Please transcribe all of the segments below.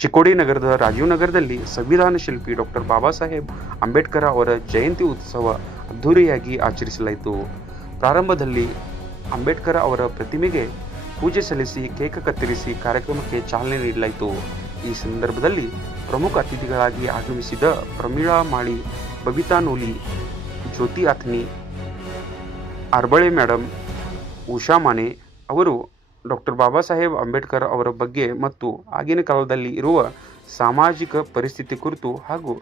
ಚಿಕ್ಕೋಡಿ ನಗರದ ರಾಜೀವ್ ನಗರದಲ್ಲಿ ಸಂವಿಧಾನ ಶಿಲ್ಪಿ ಡಾಕ್ಟರ್ ಬಾಬಾ ಸಾಹೇಬ್ ಅಂಬೇಡ್ಕರ್ ಅವರ ಜಯಂತಿ ಉತ್ಸವ ಅದ್ಧೂರಿಯಾಗಿ ಆಚರಿಸಲಾಯಿತು. ಪ್ರಾರಂಭದಲ್ಲಿ ಅಂಬೇಡ್ಕರ್ ಅವರ ಪ್ರತಿಮೆಗೆ ಪೂಜೆ ಸಲ್ಲಿಸಿ ಕೇಕ್ ಕತ್ತರಿಸಿ ಕಾರ್ಯಕ್ರಮಕ್ಕೆ ಚಾಲನೆ ನೀಡಲಾಯಿತು. ಈ ಸಂದರ್ಭದಲ್ಲಿ ಪ್ರಮುಖ ಅತಿಥಿಗಳಾಗಿ ಆಗಮಿಸಿದ ಪ್ರಮೀಳಾ ಮಾಳಿ, ಬಬಿತಾ ನೂಲಿ, ಜ್ಯೋತಿ ಅಥ್ನಿ, ಅರ್ಬಳೆ ಮೇಡಮ್, ಉಷಾ ಮಾನೆ ಅವರು ಡಾಕ್ಟರ್ ಬಾಬಾ ಸಾಹೇಬ್ ಅಂಬೇಡ್ಕರ್ ಅವರ ಬಗ್ಗೆ ಮತ್ತು ಆಗಿನ ಕಾಲದಲ್ಲಿ ಇರುವ ಸಾಮಾಜಿಕ ಪರಿಸ್ಥಿತಿ ಕುರಿತು ಹಾಗೂ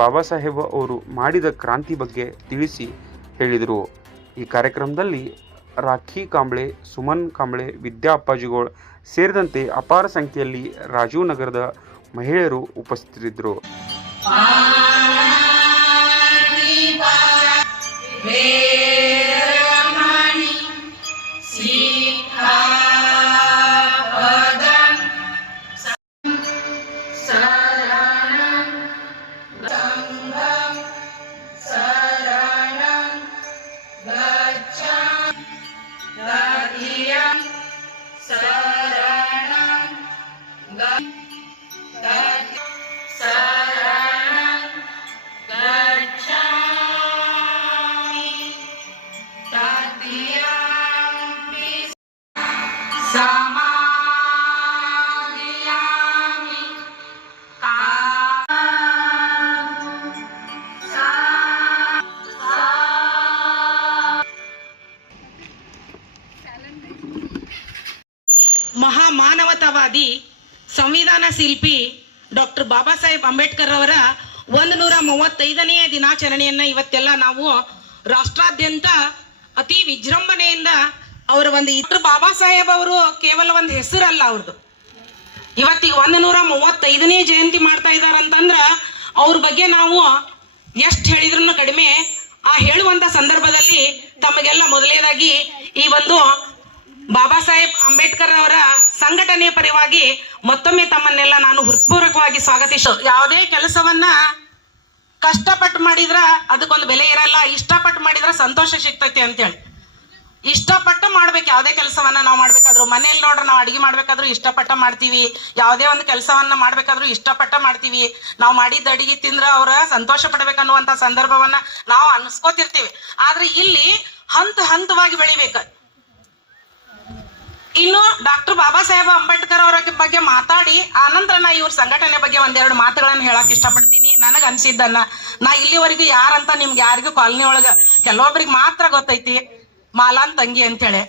ಬಾಬಾ ಸಾಹೇಬ್ ಅವರು ಮಾಡಿದ ಕ್ರಾಂತಿ ಬಗ್ಗೆ ತಿಳಿಸಿ ಹೇಳಿದರು. ಈ ಕಾರ್ಯಕ್ರಮದಲ್ಲಿ ರಾಖಿ ಕಾಂಬ್ಳೆ, ಸುಮನ್ ಕಾಂಬ್ಳೆ, ವಿದ್ಯಾ ಅಪ್ಪಾಜಿಗೋಳ್ ಸೇರಿದಂತೆ ಅಪಾರ ಸಂಖ್ಯೆಯಲ್ಲಿ ರಾಜೀವ್ ನಗರದ ಮಹಿಳೆಯರು ಉಪಸ್ಥಿತರಿದ್ದರು. ಮಹಾಮಾನವತಾವಾದಿ ಸಂವಿಧಾನ ಶಿಲ್ಪಿ ಡಾಕ್ಟರ್ ಬಾಬಾ ಸಾಹೇಬ್ ಅಂಬೇಡ್ಕರ್ ಅವರ 135ನೇ ದಿನಾಚರಣೆಯನ್ನ ಇವತ್ತೆಲ್ಲ ನಾವು ರಾಷ್ಟ್ರಾದ್ಯಂತ ಅತಿ ವಿಜೃಂಭಣೆಯಿಂದ ಅವರ ಒಂದು ಬಾಬಾ ಸಾಹೇಬ್ ಅವರು ಕೇವಲ ಒಂದು ಹೆಸರಲ್ಲ, ಅವ್ರದ್ದು ಇವತ್ತಿಗೆ 135ನೇ ಜಯಂತಿ ಮಾಡ್ತಾ ಇದಾರಂತಂದ್ರ ಅವ್ರ ಬಗ್ಗೆ ನಾವು ಎಷ್ಟು ಹೇಳಿದ್ರು ಕಡಿಮೆ. ಆ ಹೇಳುವಂತ ಸಂದರ್ಭದಲ್ಲಿ ತಮಗೆಲ್ಲ ಮೊದಲನೇದಾಗಿ ಈ ಒಂದು ಬಾಬಾ ಸಾಹೇಬ್ ಅಂಬೇಡ್ಕರ್ ಅವರ ಸಂಘಟನೆಯ ಪರವಾಗಿ ಮತ್ತೊಮ್ಮೆ ತಮ್ಮನ್ನೆಲ್ಲ ನಾನು ಹೃತ್ಪೂರ್ವಕವಾಗಿ ಸ್ವಾಗತಿಸ. ಯಾವುದೇ ಕೆಲಸವನ್ನ ಕಷ್ಟಪಟ್ಟು ಮಾಡಿದ್ರ ಅದಕ್ಕೊಂದು ಬೆಲೆ ಇರಲ್ಲ, ಇಷ್ಟಪಟ್ಟು ಮಾಡಿದ್ರ ಸಂತೋಷ ಸಿಗ್ತೈತಿ ಅಂತೇಳಿ. ಇಷ್ಟಪಟ್ಟು ಮಾಡ್ಬೇಕು ಯಾವುದೇ ಕೆಲಸವನ್ನ ನಾವು ಮಾಡ್ಬೇಕಾದ್ರು. ಮನೇಲಿ ನೋಡ್ರ ನಾವು ಅಡಿಗೆ ಮಾಡ್ಬೇಕಾದ್ರು ಇಷ್ಟಪಟ್ಟ ಮಾಡ್ತೀವಿ, ಯಾವುದೇ ಒಂದು ಕೆಲಸವನ್ನ ಮಾಡ್ಬೇಕಾದ್ರು ಇಷ್ಟಪಟ್ಟ ಮಾಡ್ತೀವಿ. ನಾವು ಮಾಡಿದ ಅಡಿಗೆ ತಿಂದ್ರ ಅವ್ರ ಸಂತೋಷ ಪಡ್ಬೇಕನ್ನುವಂತ ಸಂದರ್ಭವನ್ನ ನಾವು ಅನ್ಸ್ಕೋತಿರ್ತೀವಿ. ಆದ್ರೆ ಇಲ್ಲಿ ಹಂತವಾಗಿ ಬೆಳಿಬೇಕು. ಇನ್ನು ಡಾಕ್ಟರ್ ಬಾಬಾ ಸಾಹೇಬ್ ಅಂಬೇಡ್ಕರ್ ಅವರ ಬಗ್ಗೆ ಮಾತಾಡಿ ಆನಂತರ ನಾ ಇವ್ರ ಸಂಘಟನೆ ಬಗ್ಗೆ ಒಂದೆರಡು ಮಾತುಗಳನ್ನ ಹೇಳಕ್ ಇಷ್ಟಪಡ್ತೀನಿ. ನನಗ್ ಅನ್ಸಿದ್ದನ್ನ ನಾ ಇಲ್ಲಿವರೆಗೂ ಯಾರಂತ ನಿಮ್ಗೆ ಯಾರಿಗೂ ಕಾಲನಿ ಒಳಗ ಕೆಲವೊಬ್ರಿಗೆ ಮಾತ್ರ ಗೊತ್ತೈತಿ ಮಾಲಾನ್ ತಂಗಿ ಅಂತೇಳಿ.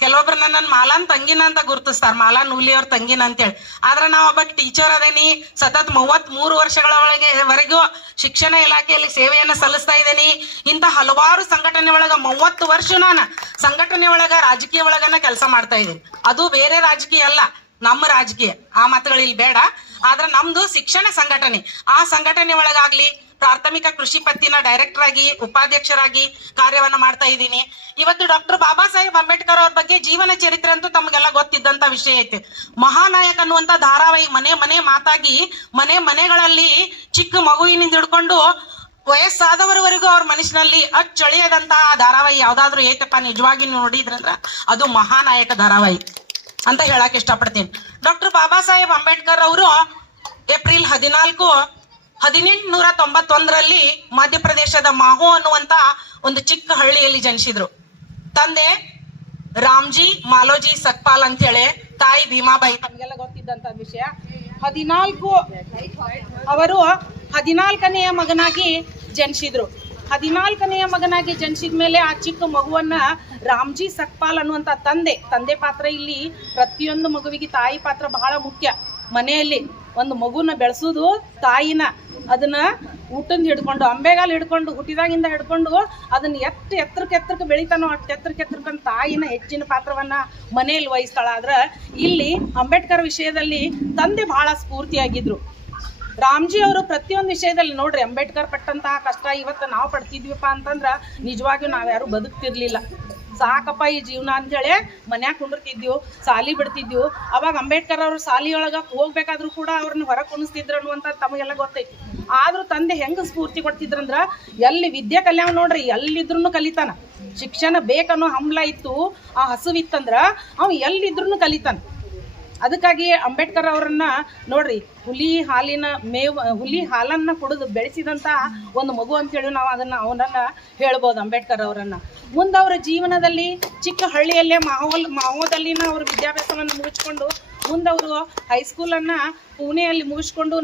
ಕೆಲವೊಬ್ರು ನನ್ನ ಮಾಲಾನ್ ತಂಗಿನ ಅಂತ ಗುರುತಿಸ್ತಾರ, ಮಾಲಾನ್ ನೂಲಿ ಅವ್ರ ತಂಗಿನ ಅಂತೇಳಿ. ಆದ್ರೆ ನಾವು ಒಬ್ಬ ಟೀಚರ್ ಅದೇನಿ, ಸತತ್ 33 ವರ್ಷಗಳ ವರೆಗೂ ಶಿಕ್ಷಣ ಇಲಾಖೆಯಲ್ಲಿ ಸೇವೆಯನ್ನ ಸಲ್ಲಿಸ್ತಾ ಇದ್ದೇನೆ. ಇಂತ ಹಲವಾರು ಸಂಘಟನೆ ಒಳಗ 30 ವರ್ಷ ನಾನು ಸಂಘಟನೆ ಒಳಗ ರಾಜಕೀಯ ಒಳಗನ ಕೆಲಸ ಮಾಡ್ತಾ ಇದ್ದೀನಿ. ಅದು ಬೇರೆ ರಾಜಕೀಯ ಅಲ್ಲ, ನಮ್ಮ ರಾಜಕೀಯ. ಆ ಮಾತುಗಳು ಇಲ್ಲಿ ಬೇಡ. ಆದ್ರೆ ನಮ್ದು ಶಿಕ್ಷಣ ಸಂಘಟನೆ. ಆ ಸಂಘಟನೆ ಒಳಗಾಗ್ಲಿ ಪ್ರಾಥಮಿಕ ಕೃಷಿ ಪತ್ತಿನ ಡೈರೆಕ್ಟರ್ ಆಗಿ ಉಪಾಧ್ಯಕ್ಷರಾಗಿ ಕಾರ್ಯವನ್ನ ಮಾಡ್ತಾ ಇದ್ದೀನಿ. ಇವತ್ತು ಡಾಕ್ಟರ್ ಬಾಬಾ ಸಾಹೇಬ್ ಅಂಬೇಡ್ಕರ್ ಅವ್ರ ಬಗ್ಗೆ ಜೀವನ ಚರಿತ್ರೆ ಅಂತೂ ತಮಗೆಲ್ಲ ಗೊತ್ತಿದ್ದಂತ ವಿಷಯ ಐತೆ. ಮಹಾನಾಯಕ್ ಅನ್ನುವಂತ ಧಾರಾವಾಹಿ ಮನೆ ಮಾತಾಗಿ ಮನೆಗಳಲ್ಲಿ ಚಿಕ್ಕ ಮಗುವಿನಿಂದ ಹಿಡ್ಕೊಂಡು ವಯಸ್ಸಾದವರವರೆಗೂ ಅವ್ರ ಮನಸ್ಸಿನಲ್ಲಿ ಅಚ್ಚಳಿಯದಂತಹ ಧಾರಾವಾಹಿ ಯಾವ್ದಾದ್ರು ಐತಪ್ಪ ನಿಜವಾಗಿ ನೋಡಿದ್ರಂದ್ರ ಅದು ಮಹಾನಾಯಕ ಧಾರಾವಾಹಿ ಅಂತ ಹೇಳಕ್ ಇಷ್ಟಪಡ್ತೀನಿ. ಡಾಕ್ಟರ್ ಬಾಬಾ ಸಾಹೇಬ್ ಅಂಬೇಡ್ಕರ್ ಅವರು ಏಪ್ರಿಲ್ 14, 1891ರಲ್ಲಿ ಮಧ್ಯಪ್ರದೇಶದ ಮಾಹೋ ಅನ್ನುವಂತ ಒಂದು ಚಿಕ್ಕ ಹಳ್ಳಿಯಲ್ಲಿ ಜನಿಸಿದ್ರು. ತಂದೆ ರಾಮ್ಜಿ ಮಾಲೋಜಿ ಸಕ್ಪಾಲ್ ಅಂತೇಳಿ, ತಾಯಿ ಭೀಮಾಬಾಯಿ. ತಮಗೆಲ್ಲ ಗೊತ್ತಿದ್ದಂತ ವಿಷಯ. ಅವರು 14ನೆಯ ಮಗನಾಗಿ ಜನಿಸಿದ್ರು. 14ನೆಯ ಮಗನಾಗಿ ಜನಿಸಿದ ಮೇಲೆ ಆ ಚಿಕ್ಕ ಮಗುವನ್ನ ರಾಮ್ಜಿ ಸಕ್ಪಾಲ್ ಅನ್ನುವಂತ ತಂದೆ ಪಾತ್ರ ಇಲ್ಲಿ ಪ್ರತಿಯೊಂದು ಮಗುವಿಗೆ ತಾಯಿ ಪಾತ್ರ ಬಹಳ ಮುಖ್ಯ. ಮನೆಯಲ್ಲಿ ಒಂದು ಮಗುನ ಬೆಳೆಸೋದು ತಾಯಿನ, ಅದನ್ನ ಊಟದಿಂದ ಹಿಡ್ಕೊಂಡು ಅಂಬೆಗಾಲ್ ಹಿಡ್ಕೊಂಡು ಹುಟ್ಟಿದಾಗಿಂದ ಹಿಡ್ಕೊಂಡು ಅದನ್ನ ಎತ್ತರಕ್ಕೆ ಬೆಳಿತಾನೋ ಅಷ್ಟು ಎತ್ತರಕ್ಕೆ ತಾಯಿನ ಹೆಚ್ಚಿನ ಪಾತ್ರವನ್ನ ಮನೆಯಲ್ಲಿ ವಹಿಸ್ತಾಳ. ಆದ್ರೆ ಇಲ್ಲಿ ಅಂಬೇಡ್ಕರ್ ವಿಷಯದಲ್ಲಿ ತಂದೆ ಬಹಳ ಸ್ಫೂರ್ತಿಯಾಗಿದ್ರು. ರಾಮ್ಜಿ ಅವರು ಪ್ರತಿಯೊಂದು ವಿಷಯದಲ್ಲಿ ನೋಡ್ರಿ, ಅಂಬೇಡ್ಕರ್ ಪಟ್ಟಂತಹ ಕಷ್ಟ ಇವತ್ತು ನಾವು ಪಡ್ತಿದ್ವಿಪ್ಪ ಅಂತಂದ್ರ ನಿಜವಾಗಿಯೂ ನಾವ್ಯಾರು ಬದುಕ್ತಿರ್ಲಿಲ್ಲ. ಸಾಕಪ್ಪ ಈ ಜೀವನ ಅಂತೇಳಿ ಮನ್ಯಾಗ ಕುಂಡಿರ್ತಿದ್ವು, ಸಾಲಿ ಬಿಡ್ತಿದ್ವು. ಅವಾಗ ಅಂಬೇಡ್ಕರ್ ಅವರು ಸಾಲಿಯೊಳಗ ಹೋಗ್ಬೇಕಾದ್ರೂ ಕೂಡ ಅವ್ರನ್ನ ಹೊರ ಕುಣಿಸ್ತಿದ್ರು ಅನ್ನುವಂತ ತಮಗೆಲ್ಲ ಗೊತ್ತೈತಿ. ಆದ್ರೂ ತಂದೆ ಹೆಂಗ ಸ್ಫೂರ್ತಿ ಕೊಡ್ತಿದ್ರಂದ್ರ ಎಲ್ಲಿ ವಿದ್ಯೆ ಕಲ್ಯಾಣ ನೋಡ್ರಿ, ಎಲ್ಲಿದ್ರು ಕಲಿತಾನ. ಶಿಕ್ಷಣ ಬೇಕನ್ನೋ ಹಂಬಲ ಇತ್ತು, ಆ ಹಸುವಿತ್ತಂದ್ರ ಅವ್ ಎಲ್ಲಿದ್ರು ಕಲಿತಾನ. ಅದಕ್ಕಾಗಿ ಅಂಬೇಡ್ಕರ್ ಅವರನ್ನ ನೋಡ್ರಿ, ಹುಲಿ ಹಾಲನ್ನ ಕುಡಿದು ಬೆಳೆಸಿದಂತ ಒಂದು ಮಗು ಅಂತೇಳಿ ನಾವು ಅವನನ್ನ ಹೇಳ್ಬೋದು ಅಂಬೇಡ್ಕರ್ ಅವರನ್ನ. ಮುಂದೆ ಅವರ ಜೀವನದಲ್ಲಿ ಚಿಕ್ಕ ಹಳ್ಳಿಯಲ್ಲೇ ಮಾವೋದಲ್ಲಿನ ಅವ್ರ ವಿದ್ಯಾಭ್ಯಾಸವನ್ನು ಮುಗಿಸ್ಕೊಂಡು ಮುಂದೆ ಅವರು ಹೈಸ್ಕೂಲನ್ನು ಪುಣೆಯಲ್ಲಿ ಮುಗಿಸ್ಕೊಂಡು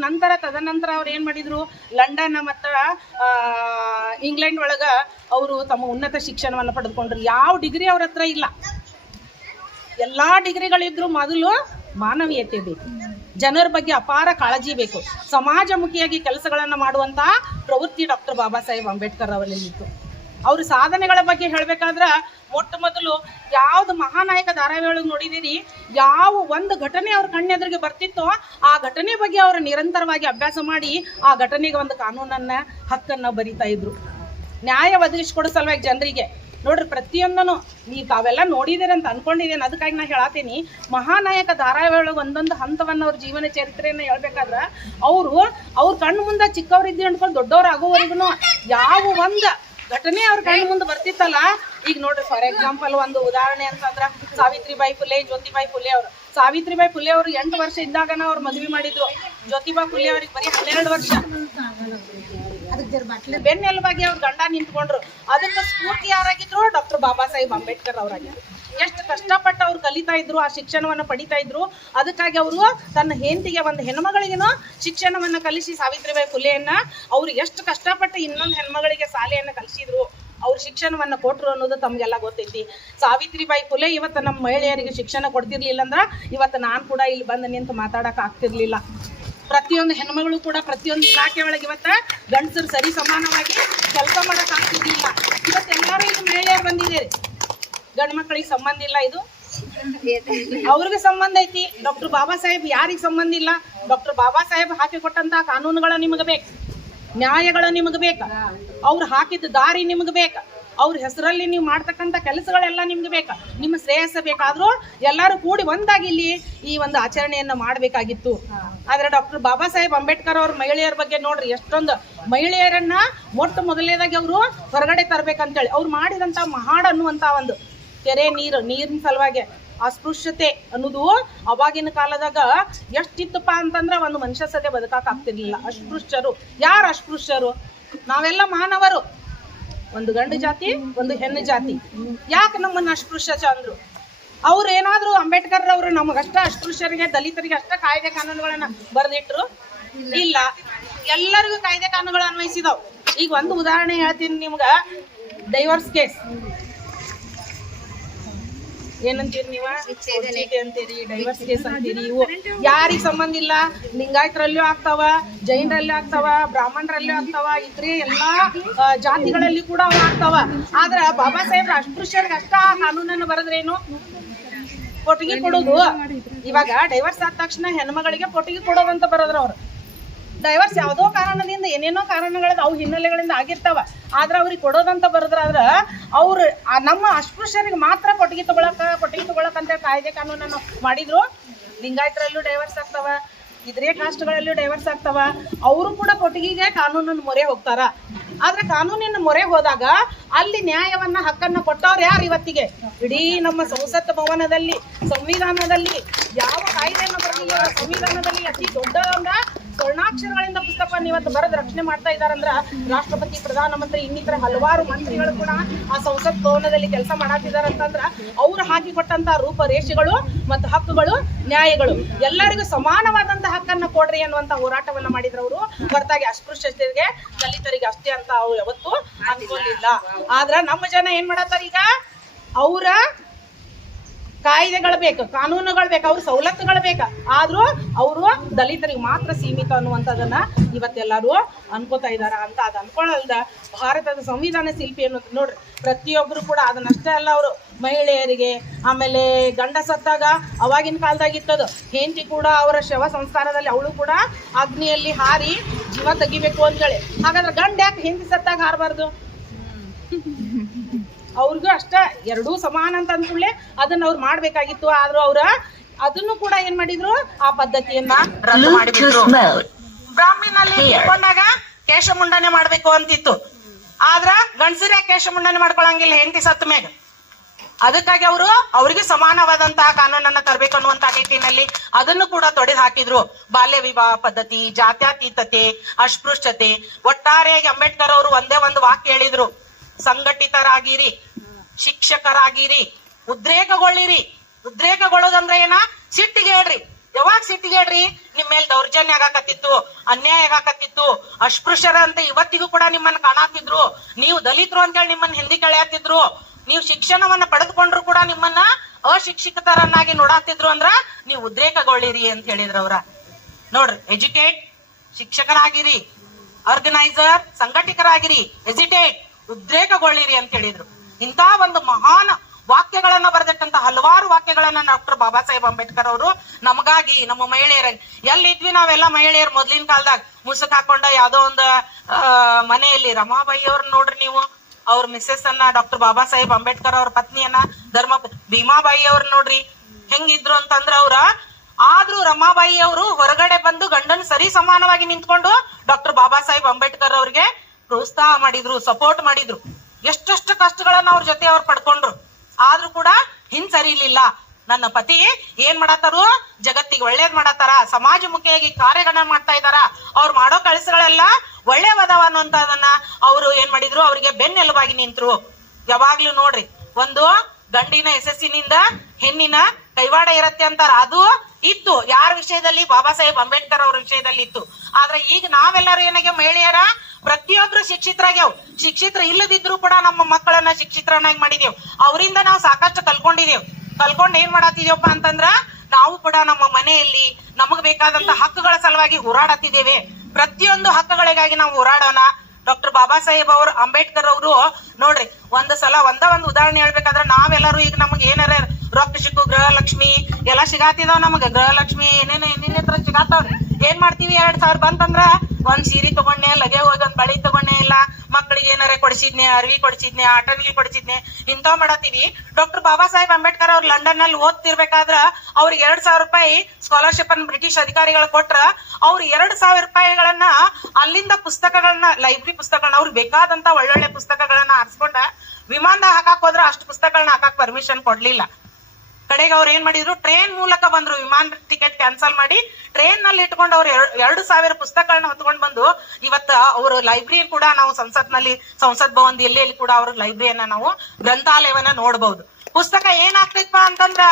ತದನಂತರ ಅವ್ರು ಏನು ಮಾಡಿದರು, ಲಂಡನ್ ಮತ್ತು ಇಂಗ್ಲೆಂಡ್ ಒಳಗೆ ಅವರು ತಮ್ಮ ಉನ್ನತ ಶಿಕ್ಷಣವನ್ನು ಪಡೆದುಕೊಂಡ್ರು. ಯಾವ ಡಿಗ್ರಿ ಅವ್ರ ಹತ್ರ ಇಲ್ಲ, ಎಲ್ಲ ಡಿಗ್ರಿಗಳಿದ್ರು ಮೊದಲು ಮಾನವೀಯತೆ ಬೇಕು, ಜನರ ಬಗ್ಗೆ ಅಪಾರ ಕಾಳಜಿ ಬೇಕು, ಸಮಾಜಮುಖಿಯಾಗಿ ಕೆಲಸಗಳನ್ನು ಮಾಡುವಂಥ ಪ್ರವೃತ್ತಿ ಡಾಕ್ಟರ್ ಬಾಬಾ ಸಾಹೇಬ್ ಅಂಬೇಡ್ಕರ್ ಅವರಲ್ಲಿತ್ತು. ಅವ್ರ ಸಾಧನೆಗಳ ಬಗ್ಗೆ ಹೇಳಬೇಕಾದ್ರೆ ಮೊಟ್ಟ ಮೊದಲು ಯಾವ್ದು ಮಹಾನಾಯಕ ಧಾರಾವಾಹಿಯೊಳಗೆ ನೋಡಿದಿರಿ, ಯಾವ ಒಂದು ಘಟನೆ ಅವ್ರ ಕಣ್ಣೆದುರಿಗೆ ಬರ್ತಿತ್ತೋ ಆ ಘಟನೆ ಬಗ್ಗೆ ಅವರು ನಿರಂತರವಾಗಿ ಅಭ್ಯಾಸ ಮಾಡಿ ಆ ಘಟನೆಗೆ ಒಂದು ಕಾನೂನನ್ನ ಹಕ್ಕನ್ನು ಬರಿತಾ ಇದ್ರು, ನ್ಯಾಯ ಒದಗಿಸ್ಕೊಡೋ ಸಲುವಾಗಿ ಜನರಿಗೆ. ನೋಡ್ರಿ, ಪ್ರತಿಯೊಂದನು ನೀವು ತಾವೆಲ್ಲ ನೋಡಿದಿರಿ ಅಂತ ಅನ್ಕೊಂಡಿದ್ದೇನೆ. ಅದಕ್ಕಾಗಿ ನಾ ಹೇಳತ್ತೀನಿ, ಮಹಾನಾಯಕ ಧಾರಾವಾಹಿಯೊಳಗೆ ಒಂದೊಂದು ಹಂತವನ್ನು ಅವ್ರ ಜೀವನ ಚರಿತ್ರೆಯನ್ನು ಹೇಳ್ಬೇಕಾದ್ರೆ ಅವ್ರ ಕಣ್ಣು ಮುಂದೆ ಚಿಕ್ಕವರಿದ್ದು ಅಂದ್ಕೊಂಡು ದೊಡ್ಡವ್ರು ಆಗೋವರೆಗೂ ಯಾವ ಒಂದು ಘಟನೆ ಅವ್ರ ಕಣ್ಣು ಮುಂದೆ ಬರ್ತಿತ್ತಲ್ಲ. ಈಗ ನೋಡ್ರಿ, ಫಾರ್ ಎಕ್ಸಾಂಪಲ್ ಒಂದು ಉದಾಹರಣೆ ಅಂತಂದ್ರೆ ಸಾವಿತ್ರಿಬಾಯಿ ಫುಲೆ, ಜ್ಯೋತಿಬಾಯಿ ಫುಲೆ ಅವರು. ಸಾವಿತ್ರಿಬಾಯಿ ಫುಲೆ ಅವರು 8 ವರ್ಷ ಇದ್ದಾಗನ ಅವ್ರು ಮದುವೆ ಮಾಡಿದ್ರು. ಜ್ಯೋತಿಬಾ ಫುಲೆ ಅವ್ರಿಗೆ ಬರೀ 12 ವರ್ಷ. ಬೆನ್ನೆಲುಬಾಗಿ ಅವ್ರ ಗಂಡ ನಿಂತ್ಕೊಂಡ್ರು. ಅದಕ್ಕೆ ಸ್ಫೂರ್ತಿ ಯಾರಾಗಿದ್ರು? ಡಾಕ್ಟರ್ ಬಾಬಾ ಸಾಹೇಬ್ ಅಂಬೇಡ್ಕರ್ ಅವರಾಗಿದ್ರು. ಎಷ್ಟು ಕಷ್ಟಪಟ್ಟು ಅವ್ರು ಕಲಿತಾ ಇದ್ರು, ಆ ಶಿಕ್ಷಣವನ್ನು ಪಡಿತಾ ಇದ್ರು. ಅದಕ್ಕಾಗಿ ಅವರು ತನ್ನ ಹೆಂಡತಿಗೆ, ಒಂದು ಹೆಣ್ಮಗಳಿಗೇನೋ ಶಿಕ್ಷಣವನ್ನು ಕಲಿಸಿ, ಸಾವಿತ್ರಿಬಾಯಿ ಫುಲೆಯನ್ನ ಅವ್ರು ಎಷ್ಟು ಕಷ್ಟಪಟ್ಟು ಇನ್ನೊಂದು ಹೆಣ್ಮಗಳಿಗೆ ಶಾಲೆಯನ್ನು ಕಲಿಸಿದ್ರು, ಅವ್ರ ಶಿಕ್ಷಣವನ್ನು ಕೊಟ್ಟರು ಅನ್ನೋದು ತಮಗೆಲ್ಲ ಗೊತ್ತೈತಿ. ಸಾವಿತ್ರಿಬಾಯಿ ಫುಲೆ ಇವತ್ತು ನಮ್ಮ ಮಹಿಳೆಯರಿಗೆ ಶಿಕ್ಷಣ ಕೊಡ್ತಿರ್ಲಿಲ್ಲ ಅಂದ್ರೆ ಇವತ್ತು ನಾನು ಕೂಡ ಇಲ್ಲಿ ಬಂದು ನಿಂತು ಮಾತಾಡಕ್ಕೆ ಆಗ್ತಿರ್ಲಿಲ್ಲ. ಪ್ರತಿಯೊಂದು ಹೆಣ್ಮಗಳು ಕೂಡ ಪ್ರತಿಯೊಂದು ಇಲಾಖೆ ಒಳಗೆ ಇವತ್ತು ಗಂಡಸರು ಸರಿ ಸಮಾನವಾಗಿ ಕೆಲಸ ಮಾಡಕ್ ಆಗ್ತಿರ್ಲಿಲ್ಲ. ಇವತ್ತು ಎಲ್ಲರೂ ಇಲ್ಲಿ ಮಹಿಳೆಯರು ಬಂದಿದ್ದೀರಿ, ಗಂಡು ಮಕ್ಕಳಿಗೆ ಸಂಬಂಧ ಇಲ್ಲ, ಇದು ಅವ್ರಿಗೆ ಸಂಬಂಧ ಐತಿ. ಡಾಕ್ಟರ್ ಬಾಬಾ ಸಾಹೇಬ್ ಯಾರಿಗೆ ಸಂಬಂಧ ಇಲ್ಲ? ಡಾಕ್ಟರ್ ಬಾಬಾ ಸಾಹೇಬ್ ಹಾಕಿಕೊಟ್ಟಂತ ಕಾನೂನುಗಳ ನಿಮಗೆ ಬೇಕು, ನ್ಯಾಯಗಳು ನಿಮಗೆ ಬೇಕು, ಅವ್ರು ಹಾಕಿದ ದಾರಿ ನಿಮಗೆ ಬೇಕು, ಅವ್ರ ಹೆಸರಲ್ಲಿ ನೀವು ಮಾಡ್ತಕ್ಕಂಥ ಕೆಲಸಗಳೆಲ್ಲ ನಿಮ್ಗೆ ಬೇಕು, ನಿಮ್ಮ ಶ್ರೇಯಸ್ಸ ಬೇಕಾದ್ರೂ ಎಲ್ಲರೂ ಕೂಡಿ ಒಂದಾಗಿ ಇಲ್ಲಿ ಈ ಒಂದು ಆಚರಣೆಯನ್ನ ಮಾಡಬೇಕಾಗಿತ್ತು. ಆದ್ರೆ ಡಾಕ್ಟರ್ ಬಾಬಾ ಸಾಹೇಬ್ ಅಂಬೇಡ್ಕರ್ ಅವ್ರ ಮಹಿಳೆಯರ ಬಗ್ಗೆ ನೋಡ್ರಿ, ಎಷ್ಟೊಂದು ಮಹಿಳೆಯರನ್ನ ಮೊಟ್ಟ ಮೊದಲನೇದಾಗಿ ಅವರು ಹೊರಗಡೆ ತರಬೇಕಂತೇಳಿ ಅವ್ರು ಮಾಡಿದಂತ ಮಹಾಡ್ ಅನ್ನುವಂತ ಒಂದು ಕೆರೆ ನೀರಿನ ಸಲುವಾಗಿ ಅಸ್ಪೃಶ್ಯತೆ ಅನ್ನೋದು ಅವಾಗಿನ ಕಾಲದಾಗ ಎಷ್ಟಿತ್ತಪ್ಪ ಅಂತಂದ್ರೆ ಒಂದು ಮನುಷ್ಯ ಸದ್ಯ ಬದುಕಾಕ್ ಆಗ್ತಿರ್ಲಿಲ್ಲ. ಅಸ್ಪೃಶ್ಯರು ಯಾರು? ಅಸ್ಪೃಶ್ಯರು ನಾವೆಲ್ಲ ಮಾನವರು, ಒಂದು ಗಂಡು ಜಾತಿ ಒಂದು ಹೆಣ್ಣು ಜಾತಿ. ಯಾಕೆ ನಮ್ಮನ್ನ ಅಸ್ಪೃಶ್ಯ ಅಂದ್ರು? ಅವ್ರು ಏನಾದ್ರು ಅಂಬೇಡ್ಕರ್ ಅವರು ನಮಗಷ್ಟ ಅಸ್ಪೃಶ್ಯರಿಗೆ, ದಲಿತರಿಗೆ ಅಷ್ಟ ಕಾಯ್ದೆ ಕಾನೂನುಗಳನ್ನ ಬರೆದಿಟ್ರು? ಇಲ್ಲ, ಎಲ್ಲರಿಗೂ ಕಾಯ್ದೆ ಕಾನೂನುಗಳು ಅನ್ವಯಿಸಿದವು. ಈಗ ಒಂದು ಉದಾಹರಣೆ ಹೇಳ್ತೀನಿ ನಿಮ್ಗ. ಡೈವರ್ಸ್ ಕೇಸ್ ಏನಂತೀರಿ ನೀವು? ಅಂತೀರಿ, ಡೈವರ್ಸ್ ಕೇಸ್ ಅಂತೀರಿ. ಇವು ಯಾರಿಗೆ ಸಂಬಂಧ ಇಲ್ಲ? ಲಿಂಗಾಯತರಲ್ಲೂ ಆಗ್ತಾವ, ಜೈನರಲ್ಲೂ ಆಗ್ತಾವ, ಬ್ರಾಹ್ಮಣರಲ್ಲೂ ಆಗ್ತಾವ, ಇದ್ರೆ ಎಲ್ಲಾ ಜಾತಿಗಳಲ್ಲಿ ಕೂಡ ಅವು ಆಗ್ತಾವ. ಆದ್ರ ಬಾಬಾ ಸಾಹೇಬ್ರ ಅಸ್ಪೃಶ್ಯರಿಗೆ ಅಷ್ಟ ಕಾನೂನನ್ನು ಬರೆದ್ರೇನು? ಕೊಟ್ಟಿಗೆ ಕೊಡೋದು. ಇವಾಗ ಡೈವರ್ಸ್ ಆದ ತಕ್ಷಣ ಹೆಣ್ಮಗಳಿಗೆ ಕೊಟ್ಟಿಗೆ ಕೊಡೋದಂತ ಬರೋದ್ರ ಅವ್ರು. ಡೈವರ್ಸ್ ಯಾವುದೋ ಕಾರಣದಿಂದ ಏನೇನೋ ಕಾರಣಗಳಿಂದ ಅವು ಹಿನ್ನೆಲೆಗಳಿಂದ ಆಗಿರ್ತಾವ. ಆದ್ರೆ ಅವ್ರಿಗೆ ಕೊಡೋದಂತ ಬರೋದ್ರಾದ್ರ ಅವ್ರು ನಮ್ಮ ಅಸ್ಪೃಶ್ಯರಿಗೆ ಮಾತ್ರ ಕೊಟ್ಟಿಗೆ ತಗೊಳಕಂತ ಕಾಯ್ದೆ ಕಾನೂನನ್ನು ಮಾಡಿದ್ರು. ಲಿಂಗಾಯತರಲ್ಲೂ ಡೈವರ್ಸ್ ಆಗ್ತಾವ, ಇದ್ರೆ ಕಾಸ್ಟ್ಗಳಲ್ಲೂ ಡೈವರ್ಸ್ ಆಗ್ತಾವ. ಅವರು ಕೂಡ ಕೊಟ್ಟಿಗೆಗೆ ಕಾನೂನನ್ನು ಮೊರೆ ಹೋಗ್ತಾರ. ಆದ್ರೆ ಕಾನೂನಿನ ಮೊರೆ ಹೋದಾಗ ಅಲ್ಲಿ ನ್ಯಾಯವನ್ನ ಹಕ್ಕನ್ನ ಕೊಟ್ಟವ್ರು ಯಾರು? ಇವತ್ತಿಗೆ ಇಡೀ ನಮ್ಮ ಸಂಸತ್ ಭವನದಲ್ಲಿ, ಸಂವಿಧಾನದಲ್ಲಿ ಯಾವ ಕಾಯ್ದೆಯನ್ನು ಬರಲಿಲ್ಲ, ಸಂವಿಧಾನದಲ್ಲಿ ಅತಿ ದೊಡ್ಡ ಸ್ವರ್ಣಾಕ್ಷರಗಳಿಂದ ಪುಸ್ತಕವನ್ನು ಇವತ್ತು ಬರೆದು ರಕ್ಷಣೆ ಮಾಡ್ತಾ ಇದಾರಂದ್ರ ರಾಷ್ಟ್ರಪತಿ, ಪ್ರಧಾನಮಂತ್ರಿ, ಇನ್ನಿತರ ಹಲವಾರು ಮಂತ್ರಿಗಳು ಕೂಡ ಆ ಸಂಸತ್ ಭವನದಲ್ಲಿ ಕೆಲಸ ಮಾಡಾತಿದಾರಂತಂದ್ರ ಅವ್ರು ಹಾಕಿಕೊಟ್ಟಂತ ರೂಪರೇಷೆಗಳು ಮತ್ತು ಹಕ್ಕುಗಳು, ನ್ಯಾಯಗಳು ಎಲ್ಲರಿಗೂ ಸಮಾನವಾದಂತ ಹಕ್ಕನ್ನ ಕೊಡ್ರಿ ಅನ್ನುವಂತ ಹೋರಾಟವನ್ನ ಮಾಡಿದ್ರು ಅವರು. ಹೊರತಾಗಿ ಅಸ್ಪೃಶ್ಯತೆಗೆ, ದಲಿತರಿಗೆ ಅಷ್ಟೇ ಅಂತ ಅವ್ರು ಯಾವತ್ತೂ ಅನ್ಕೊಳ್ಳಿಲ್ಲ. ಆದ್ರ ನಮ್ಮ ಜನ ಏನ್ ಮಾಡತ್ತಾರ? ಈಗ ಅವರ ಕಾಯ್ದೆಗಳು ಬೇಕು, ಕಾನೂನುಗಳು ಬೇಕು, ಅವ್ರ ಸವಲತ್ತುಗಳು ಬೇಕು, ಆದ್ರೂ ಅವರು ದಲಿತರಿಗೆ ಮಾತ್ರ ಸೀಮಿತ ಅನ್ನುವಂಥದ್ದನ್ನ ಇವತ್ತೆಲ್ಲರೂ ಅನ್ಕೋತಾ ಇದಾರ ಅಂತ. ಅದು ಅನ್ಕೊಳ್ಳಲ್ದ ಭಾರತದ ಸಂವಿಧಾನ ಶಿಲ್ಪಿ ಅನ್ನೋದು ನೋಡ್ರಿ, ಪ್ರತಿಯೊಬ್ಬರು ಕೂಡ ಅದನ್ನಷ್ಟೇ ಅಲ್ಲ, ಅವರು ಮಹಿಳೆಯರಿಗೆ, ಆಮೇಲೆ ಗಂಡ ಸತ್ತಾಗ ಅವಾಗಿನ ಕಾಲದಾಗಿತ್ತದು ಹೆಂಡತಿ ಕೂಡ ಅವರ ಶವ ಸಂಸ್ಕಾರದಲ್ಲಿ ಅವಳು ಕೂಡ ಅಗ್ನಿಯಲ್ಲಿ ಹಾರಿ ಜೀವ ತೆಗಿಬೇಕು ಅಂತೇಳಿ. ಹಾಗಾದ್ರೆ ಗಂಡ ಯಾಕೆ ಹೆಂಡತಿ ಸತ್ತಾಗ ಹಾರಬಾರ್ದು? ಅವ್ರಿಗೂ ಅಷ್ಟ ಎರಡೂ ಸಮಾನ ಅಂತ ಅಂದ್ಕೊಳ್ಳೆ ಅದನ್ನ ಅವ್ರು ಮಾಡ್ಬೇಕಾಗಿತ್ತು. ಆದ್ರೂ ಅವ್ರ ಅದನ್ನು ಕೂಡ ಏನ್ ಮಾಡಿದ್ರು, ಆ ಪದ್ಧತಿಯನ್ನ ರದ್ದು ಮಾಡಿಬಿಟ್ರು. ಬ್ರಾಹ್ಮಣಲ್ಲಿ ಇಟ್ಕೊಂಡಾಗ ಕೇಶ ಮುಂಡನೆ ಮಾಡ್ಬೇಕು ಅಂತಿತ್ತು. ಆದ್ರ ಗಂಡಸರ ಕೇಶ ಮುಂಡನೆ ಮಾಡ್ಕೊಳಂಗಿಲ್ಲ ಹೆಂಡತಿ ಸತ್ತ ಮ್ಯಾಗ. ಅದಕ್ಕಾಗಿ ಅವ್ರಿಗೆ ಸಮಾನವಾದಂತಹ ಕಾನೂನನ್ನ ತರಬೇಕು ಅನ್ನುವಂತ ನಿಟ್ಟಿನಲ್ಲಿ ಅದನ್ನು ಕೂಡ ತೊಡೆದು ಹಾಕಿದ್ರು. ಬಾಲ್ಯ ವಿವಾಹ ಪದ್ಧತಿ, ಜಾತ್ಯತೀತತೆ, ಅಸ್ಪೃಶ್ಯತೆ, ಒಟ್ಟಾರೆಯಾಗಿ ಅಂಬೇಡ್ಕರ್ ಅವರು ಒಂದೇ ಒಂದು ವಾಕ್ಯ ಹೇಳಿದ್ರು: ಸಂಘಟಿತರಾಗಿರಿ, ಶಿಕ್ಷಕರಾಗಿರಿ, ಉದ್ರೇಕಗೊಳ್ಳಿರಿ. ಉದ್ರೇಕಗೊಳ್ಳೋದಂದ್ರೆ ಏನ? ಸಿಟ್ಟಿಗೆ ಹೇಳ್ರಿ. ಯಾವಾಗ ಸಿಟ್ಟಿಗೆ ಹೇಳ್ರಿ? ನಿಮ್ ಮೇಲೆ ದೌರ್ಜನ್ಯ ಆಗಾಕತ್ತಿತ್ತು, ಅನ್ಯಾಯ ಆಗಾಕತ್ತಿತ್ತು, ಅಸ್ಪೃಶ್ಯರ ಅಂತ ಇವತ್ತಿಗೂ ಕೂಡ ನಿಮ್ಮನ್ನ ಕಾಣಾತಿದ್ರು, ನೀವು ದಲಿತರು ಅಂತೇಳಿ ನಿಮ್ಮನ್ನ ಹಿಂದಿ ಕೆಳೆಯತ್ತಿದ್ರು, ನೀವು ಶಿಕ್ಷಣವನ್ನ ಪಡೆದುಕೊಂಡ್ರು ಕೂಡ ನಿಮ್ಮನ್ನ ಅಶಿಕ್ಷಿತರನ್ನಾಗಿ ನೋಡಾತಿದ್ರು ಅಂದ್ರ ನೀವು ಉದ್ರೇಕಗೊಳ್ಳಿರಿ ಅಂತ ಹೇಳಿದ್ರ ಅವ್ರ. ನೋಡ್ರಿ, ಎಜುಕೇಟ್, ಶಿಕ್ಷಕರಾಗಿರಿ, ಆರ್ಗನೈಸರ್, ಸಂಘಟಕರಾಗಿರಿ, ಎಜಿಟೇಟ್, ಉದ್ರೇಕಗೊಳ್ಳಿರಿ ಅಂತ ಹೇಳಿದ್ರು. ಇಂತ ಒಂದು ಮಹಾನ್ ವಾಕ್ಯಗಳನ್ನ ಬರೆದಿಟ್ಟಂತ ಹಲವಾರು ವಾಕ್ಯಗಳನ್ನ ಡಾಕ್ಟರ್ ಬಾಬಾ ಸಾಹೇಬ್ ಅಂಬೇಡ್ಕರ್ ಅವರು ನಮಗಾಗಿ, ನಮ್ಮ ಮಹಿಳೆಯರಾಗಿ. ಎಲ್ಲಿದ್ವಿ ನಾವೆಲ್ಲ ಮಹಿಳೆಯರು ಮೊದ್ಲಿನ ಕಾಲದಾಗ ಮುಸುಕ್ ಹಾಕೊಂಡ ಯಾವ್ದೋ ಒಂದು ಮನೆಯಲ್ಲಿ ರಮಾಬಾಯಿ ಅವ್ರ ನೋಡ್ರಿ ನೀವು, ಅವ್ರ ಮಿಸ್ಸೆಸ್ ಅನ್ನ, ಡಾಕ್ಟರ್ ಬಾಬಾ ಸಾಹೇಬ್ ಅಂಬೇಡ್ಕರ್ ಅವ್ರ ಪತ್ನಿಯನ್ನ ಭೀಮಾಬಾಯಿ ಅವ್ರ ನೋಡ್ರಿ ಹೆಂಗಿದ್ರು ಅಂತಂದ್ರ ಆದ್ರೂ ರಮಾಬಾಯಿ ಅವರು ಹೊರಗಡೆ ಬಂದು ಗಂಡನ್ ಸರಿ ಸಮಾನವಾಗಿ ನಿಂತ್ಕೊಂಡು ಡಾಕ್ಟರ್ ಬಾಬಾ ಸಾಹೇಬ್ ಅಂಬೇಡ್ಕರ್ ಅವ್ರಿಗೆ ಪ್ರೋತ್ಸಾಹ ಮಾಡಿದ್ರು, ಸಪೋರ್ಟ್ ಮಾಡಿದ್ರು. ಎಷ್ಟೆಷ್ಟು ಕಷ್ಟಗಳನ್ನ ಅವ್ರ ಜೊತೆ ಅವ್ರು ಪಡ್ಕೊಂಡ್ರು. ಆದ್ರೂ ಕೂಡ ಹಿಂಸರಿಲಿಲ್ಲ. ನನ್ನ ಪತಿ ಏನ್ ಮಾಡತ್ತಾರು? ಜಗತ್ತಿಗೆ ಒಳ್ಳೇದ್ ಮಾಡತ್ತಾರ, ಸಮಾಜಮುಖಿಯಾಗಿ ಕಾರ್ಯಗಳನ್ನ ಮಾಡ್ತಾ ಇದಾರ, ಅವ್ರು ಮಾಡೋ ಕೆಲಸಗಳೆಲ್ಲ ಒಳ್ಳೆವದಾವ ಅನ್ನುವಂತದನ್ನ ಅವರು ಏನ್ ಮಾಡಿದ್ರು? ಅವ್ರಿಗೆ ಬೆನ್ನೆಲುಬಾಗಿ ನಿಂತ್ರು. ಯಾವಾಗ್ಲೂ ನೋಡ್ರಿ, ಒಂದು ಗಂಡಿನ ಯಶಸ್ಸಿನಿಂದ ಹೆಣ್ಣಿನ ಕೈವಾಡ ಇರತ್ತೆ ಅಂತಾರ. ಅದು ಇತ್ತು ಯಾರ ವಿಷಯದಲ್ಲಿ? ಬಾಬಾ ಸಾಹೇಬ್ ಅಂಬೇಡ್ಕರ್ ಅವ್ರ ವಿಷಯದಲ್ಲಿ ಇತ್ತು. ಆದ್ರೆ ಈಗ ನಾವೆಲ್ಲರೂ ಏನಾಗ್ಯಾವ? ಮಹಿಳೆಯರ ಪ್ರತಿಯೊಬ್ರು ಶಿಕ್ಷಿತರಾಗ್ಯಾವ. ಶಿಕ್ಷಿತರು ಇಲ್ಲದಿದ್ರು ಕೂಡ ನಮ್ಮ ಮಕ್ಕಳನ್ನ ಶಿಕ್ಷಿತರನ್ನಾಗಿ ಮಾಡಿದೇವ್. ಅವರಿಂದ ನಾವು ಸಾಕಷ್ಟು ಕಲ್ಕೊಂಡಿದೇವ್. ಕಲ್ಕೊಂಡ್ ಏನ್ ಮಾಡತ್ತಿದೇವಪ್ಪ ಅಂತಂದ್ರ, ನಾವು ಕೂಡ ನಮ್ಮ ಮನೆಯಲ್ಲಿ ನಮಗ್ ಬೇಕಾದಂತ ಹಕ್ಕುಗಳ ಸಲುವಾಗಿ ಹೋರಾಡತ್ತಿದ್ದೇವೆ. ಪ್ರತಿಯೊಂದು ಹಕ್ಕುಗಳಿಗಾಗಿ ನಾವು ಹೋರಾಡೋಣ. ಡಾಕ್ಟರ್ ಬಾಬಾ ಸಾಹೇಬ್ ಅವ್ರು ಅಂಬೇಡ್ಕರ್ ಅವರು ನೋಡ್ರಿ, ಒಂದ್ ಒಂದು ಉದಾಹರಣೆ ಹೇಳ್ಬೇಕಾದ್ರೆ, ನಾವೆಲ್ಲರೂ ಈಗ ನಮಗ್ ಏನಾರ ರೊಕ್ಕ ಸಿಕ್ಕು, ಗೃಹಲಕ್ಷ್ಮಿ ಎಲ್ಲಾ ಸಿಗಾತಿದಾವ್. ನಮಗ ಗೃಹಲಕ್ಷ್ಮಿ ಏನೇನ ಹತ್ರ ಸಿಗಾತಾವ್ರಿ. ಏನ್ ಮಾಡ್ತೀವಿ? 2,000 ಬಂತಂದ್ರ ಒಂದ್ ಸೀರೆ ತಗೊಂಡೆ, ಲಗೆ ಹೋಗಿ ಒಂದ್ ಬಳಿ ತಗೊಂಡೆ, ಇಲ್ಲ ಮಕ್ಕಳಿಗೆ ಏನಾರ ಕೊಡಿಸಿದ್ನೆ, ಅರ್ವಿ ಕೊಡಿಸಿದ್ನೆ, ಆಟನ್ಗಿ ಕೊಡಿಸಿದ್ನೆ, ಇಂತಾವ್ ಮಾಡತ್ತೀವಿ. ಡಾಕ್ಟರ್ ಬಾಬಾ ಸಾಹೇಬ್ ಅಂಬೇಡ್ಕರ್ ಅವ್ರು ಲಂಡನ್ ನಲ್ಲಿ ಓದ್ತಿರ್ಬೇಕಾದ್ರ ಅವ್ರಿಗೆ 2,000 ರೂಪಾಯಿ ಸ್ಕಾಲರ್ಶಿಪ್ ಅನ್ನು ಬ್ರಿಟಿಷ್ ಅಧಿಕಾರಿಗಳು ಕೊಟ್ರ, ಅವ್ರು 2,000 ರೂಪಾಯಿಗಳನ್ನ ಅಲ್ಲಿಂದ ಪುಸ್ತಕಗಳನ್ನ, ಲೈಬ್ರರಿ ಪುಸ್ತಕಗಳನ್ನ, ಅವ್ರಿಗೆ ಬೇಕಾದಂತ ಒಳ್ಳೊಳ್ಳೆ ಪುಸ್ತಕಗಳನ್ನ ಆರಿಸ್ಕೊಂಡ ವಿಮಾನದಾಗ ಹಾಕಾಕ್ ಹೋದ್ರ ಅಷ್ಟು ಪುಸ್ತಕಗಳನ್ನ ಹಾಕಾಕ್ ಪರ್ಮಿಷನ್ ಕೊಡ್ಲಿಲ್ಲ. ಕಡೆಗೆ ಅವ್ರು ಏನ್ ಮಾಡಿದ್ರು? ಟ್ರೈನ್ ಮೂಲಕ ಬಂದ್ರು. ವಿಮಾನ ಟಿಕೆಟ್ ಕ್ಯಾನ್ಸಲ್ ಮಾಡಿ ಟ್ರೈನ್ ನಲ್ಲಿ ಇಟ್ಕೊಂಡು ಅವ್ರು 2,000 ಪುಸ್ತಕಗಳನ್ನ ಹೊತ್ಕೊಂಡ್ ಬಂದು ಇವತ್ತ ಅವ್ರ ಲೈಬ್ರರಿ ಕೂಡ ನಾವು ಸಂಸತ್ ಭವನ್ ಎಲ್ಲೆಲ್ಲಿ ಕೂಡ ಅವ್ರ ಲೈಬ್ರರಿಯನ್ನ ನಾವು ಗ್ರಂಥಾಲಯವನ್ನ ನೋಡ್ಬಹುದು. ಪುಸ್ತಕ ಏನಾಗ್ತೈತಪ್ಪ ಅಂತಂದ್ರ,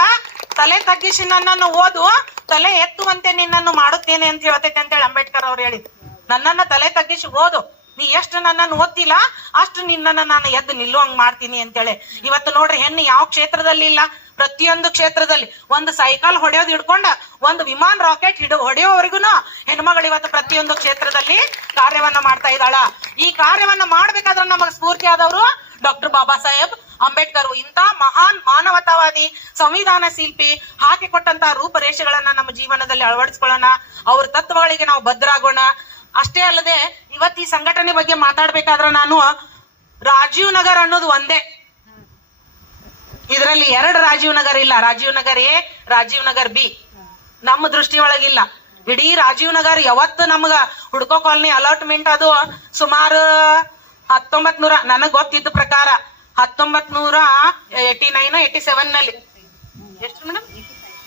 ತಲೆ ತಗ್ಗಿಸಿ ನನ್ನನ್ನು ಓದು, ತಲೆ ಎತ್ತುವಂತೆ ನಿನ್ನನ್ನು ಮಾಡುತ್ತೇನೆ ಅಂತ ಹೇಳ್ತೈತೆ ಅಂತೇಳಿ ಅಂಬೇಡ್ಕರ್ ಅವ್ರು ಹೇಳಿದ್ರು. ನನ್ನನ್ನ ತಲೆ ತಗ್ಗಿಸಿ ಓದು, ನೀ ಎಷ್ಟು ನನ್ನನ್ನು ಓದ್ತಿಲ್ಲ ಅಷ್ಟು ನಿನ್ನನ್ನ ನಾನು ಎದ್ದು ನಿಲ್ಲುವಂಗ್ ಮಾಡ್ತೀನಿ ಅಂತೇಳಿ. ಇವತ್ತು ನೋಡ್ರಿ, ಹೆಣ್ಣು ಯಾವ ಕ್ಷೇತ್ರದಲ್ಲಿ ಇಲ್ಲ? ಪ್ರತಿಯೊಂದು ಕ್ಷೇತ್ರದಲ್ಲಿ. ಒಂದು ಸೈಕಲ್ ಹೊಡೆಯೋದು ಹಿಡ್ಕೊಂಡ ಒಂದು ವಿಮಾನ ರಾಕೆಟ್ ಹೊಡೆಯೋವರೆಗೂನು ಹೆಣ್ಮಗಳು ಇವತ್ತು ಪ್ರತಿಯೊಂದು ಕ್ಷೇತ್ರದಲ್ಲಿ ಕಾರ್ಯವನ್ನ ಮಾಡ್ತಾ ಇದ್ದಾಳ. ಈ ಕಾರ್ಯವನ್ನ ಮಾಡ್ಬೇಕಾದ್ರೆ ನಮಗ್ ಸ್ಫೂರ್ತಿ ಆದವರು ಡಾಕ್ಟರ್ ಬಾಬಾ ಸಾಹೇಬ್ ಅಂಬೇಡ್ಕರ್. ಇಂತ ಮಹಾನ್ ಮಾನವತಾವಾದಿ, ಸಂವಿಧಾನ ಶಿಲ್ಪಿ ಹಾಕಿಕೊಟ್ಟಂತ ರೂಪರೇಷೆಗಳನ್ನ ನಮ್ಮ ಜೀವನದಲ್ಲಿ ಅಳವಡಿಸ್ಕೊಳ್ಳೋಣ. ಅವ್ರ ತತ್ವಗಳಿಗೆ ನಾವು ಬದ್ಧರಾಗೋಣ. ಅಷ್ಟೇ ಅಲ್ಲದೆ ಇವತ್ತು ಈ ಸಂಘಟನೆ ಬಗ್ಗೆ ಮಾತಾಡ್ಬೇಕಾದ್ರ ನಾನು ರಾಜೀವ್ ನಗರ್ ಅನ್ನೋದು ಒಂದೇ, ಇದರಲ್ಲಿ 2 ರಾಜೀವ್ ನಗರ್ ಇಲ್ಲ. ರಾಜೀವ್ ನಗರ್ ಎ, ರಾಜೀವ್ ನಗರ್ ಬಿ ನಮ್ಮ ದೃಷ್ಟಿ ಒಳಗಿಲ್ಲ. ಇಡೀ ರಾಜೀವ್ ನಗರ್ ಯಾವತ್ತು ನಮ್ಗ ಹುಡ್ಕೋ ಕಾಲನಿ ಅಲಾಟ್ಮೆಂಟ್ ಅದು ಸುಮಾರು 1900, ನನಗ್ ಗೊತ್ತಿದ್ದ ಪ್ರಕಾರ 1989 87 ನಲ್ಲಿ. ಎಷ್ಟು ಮೇಡಮ್?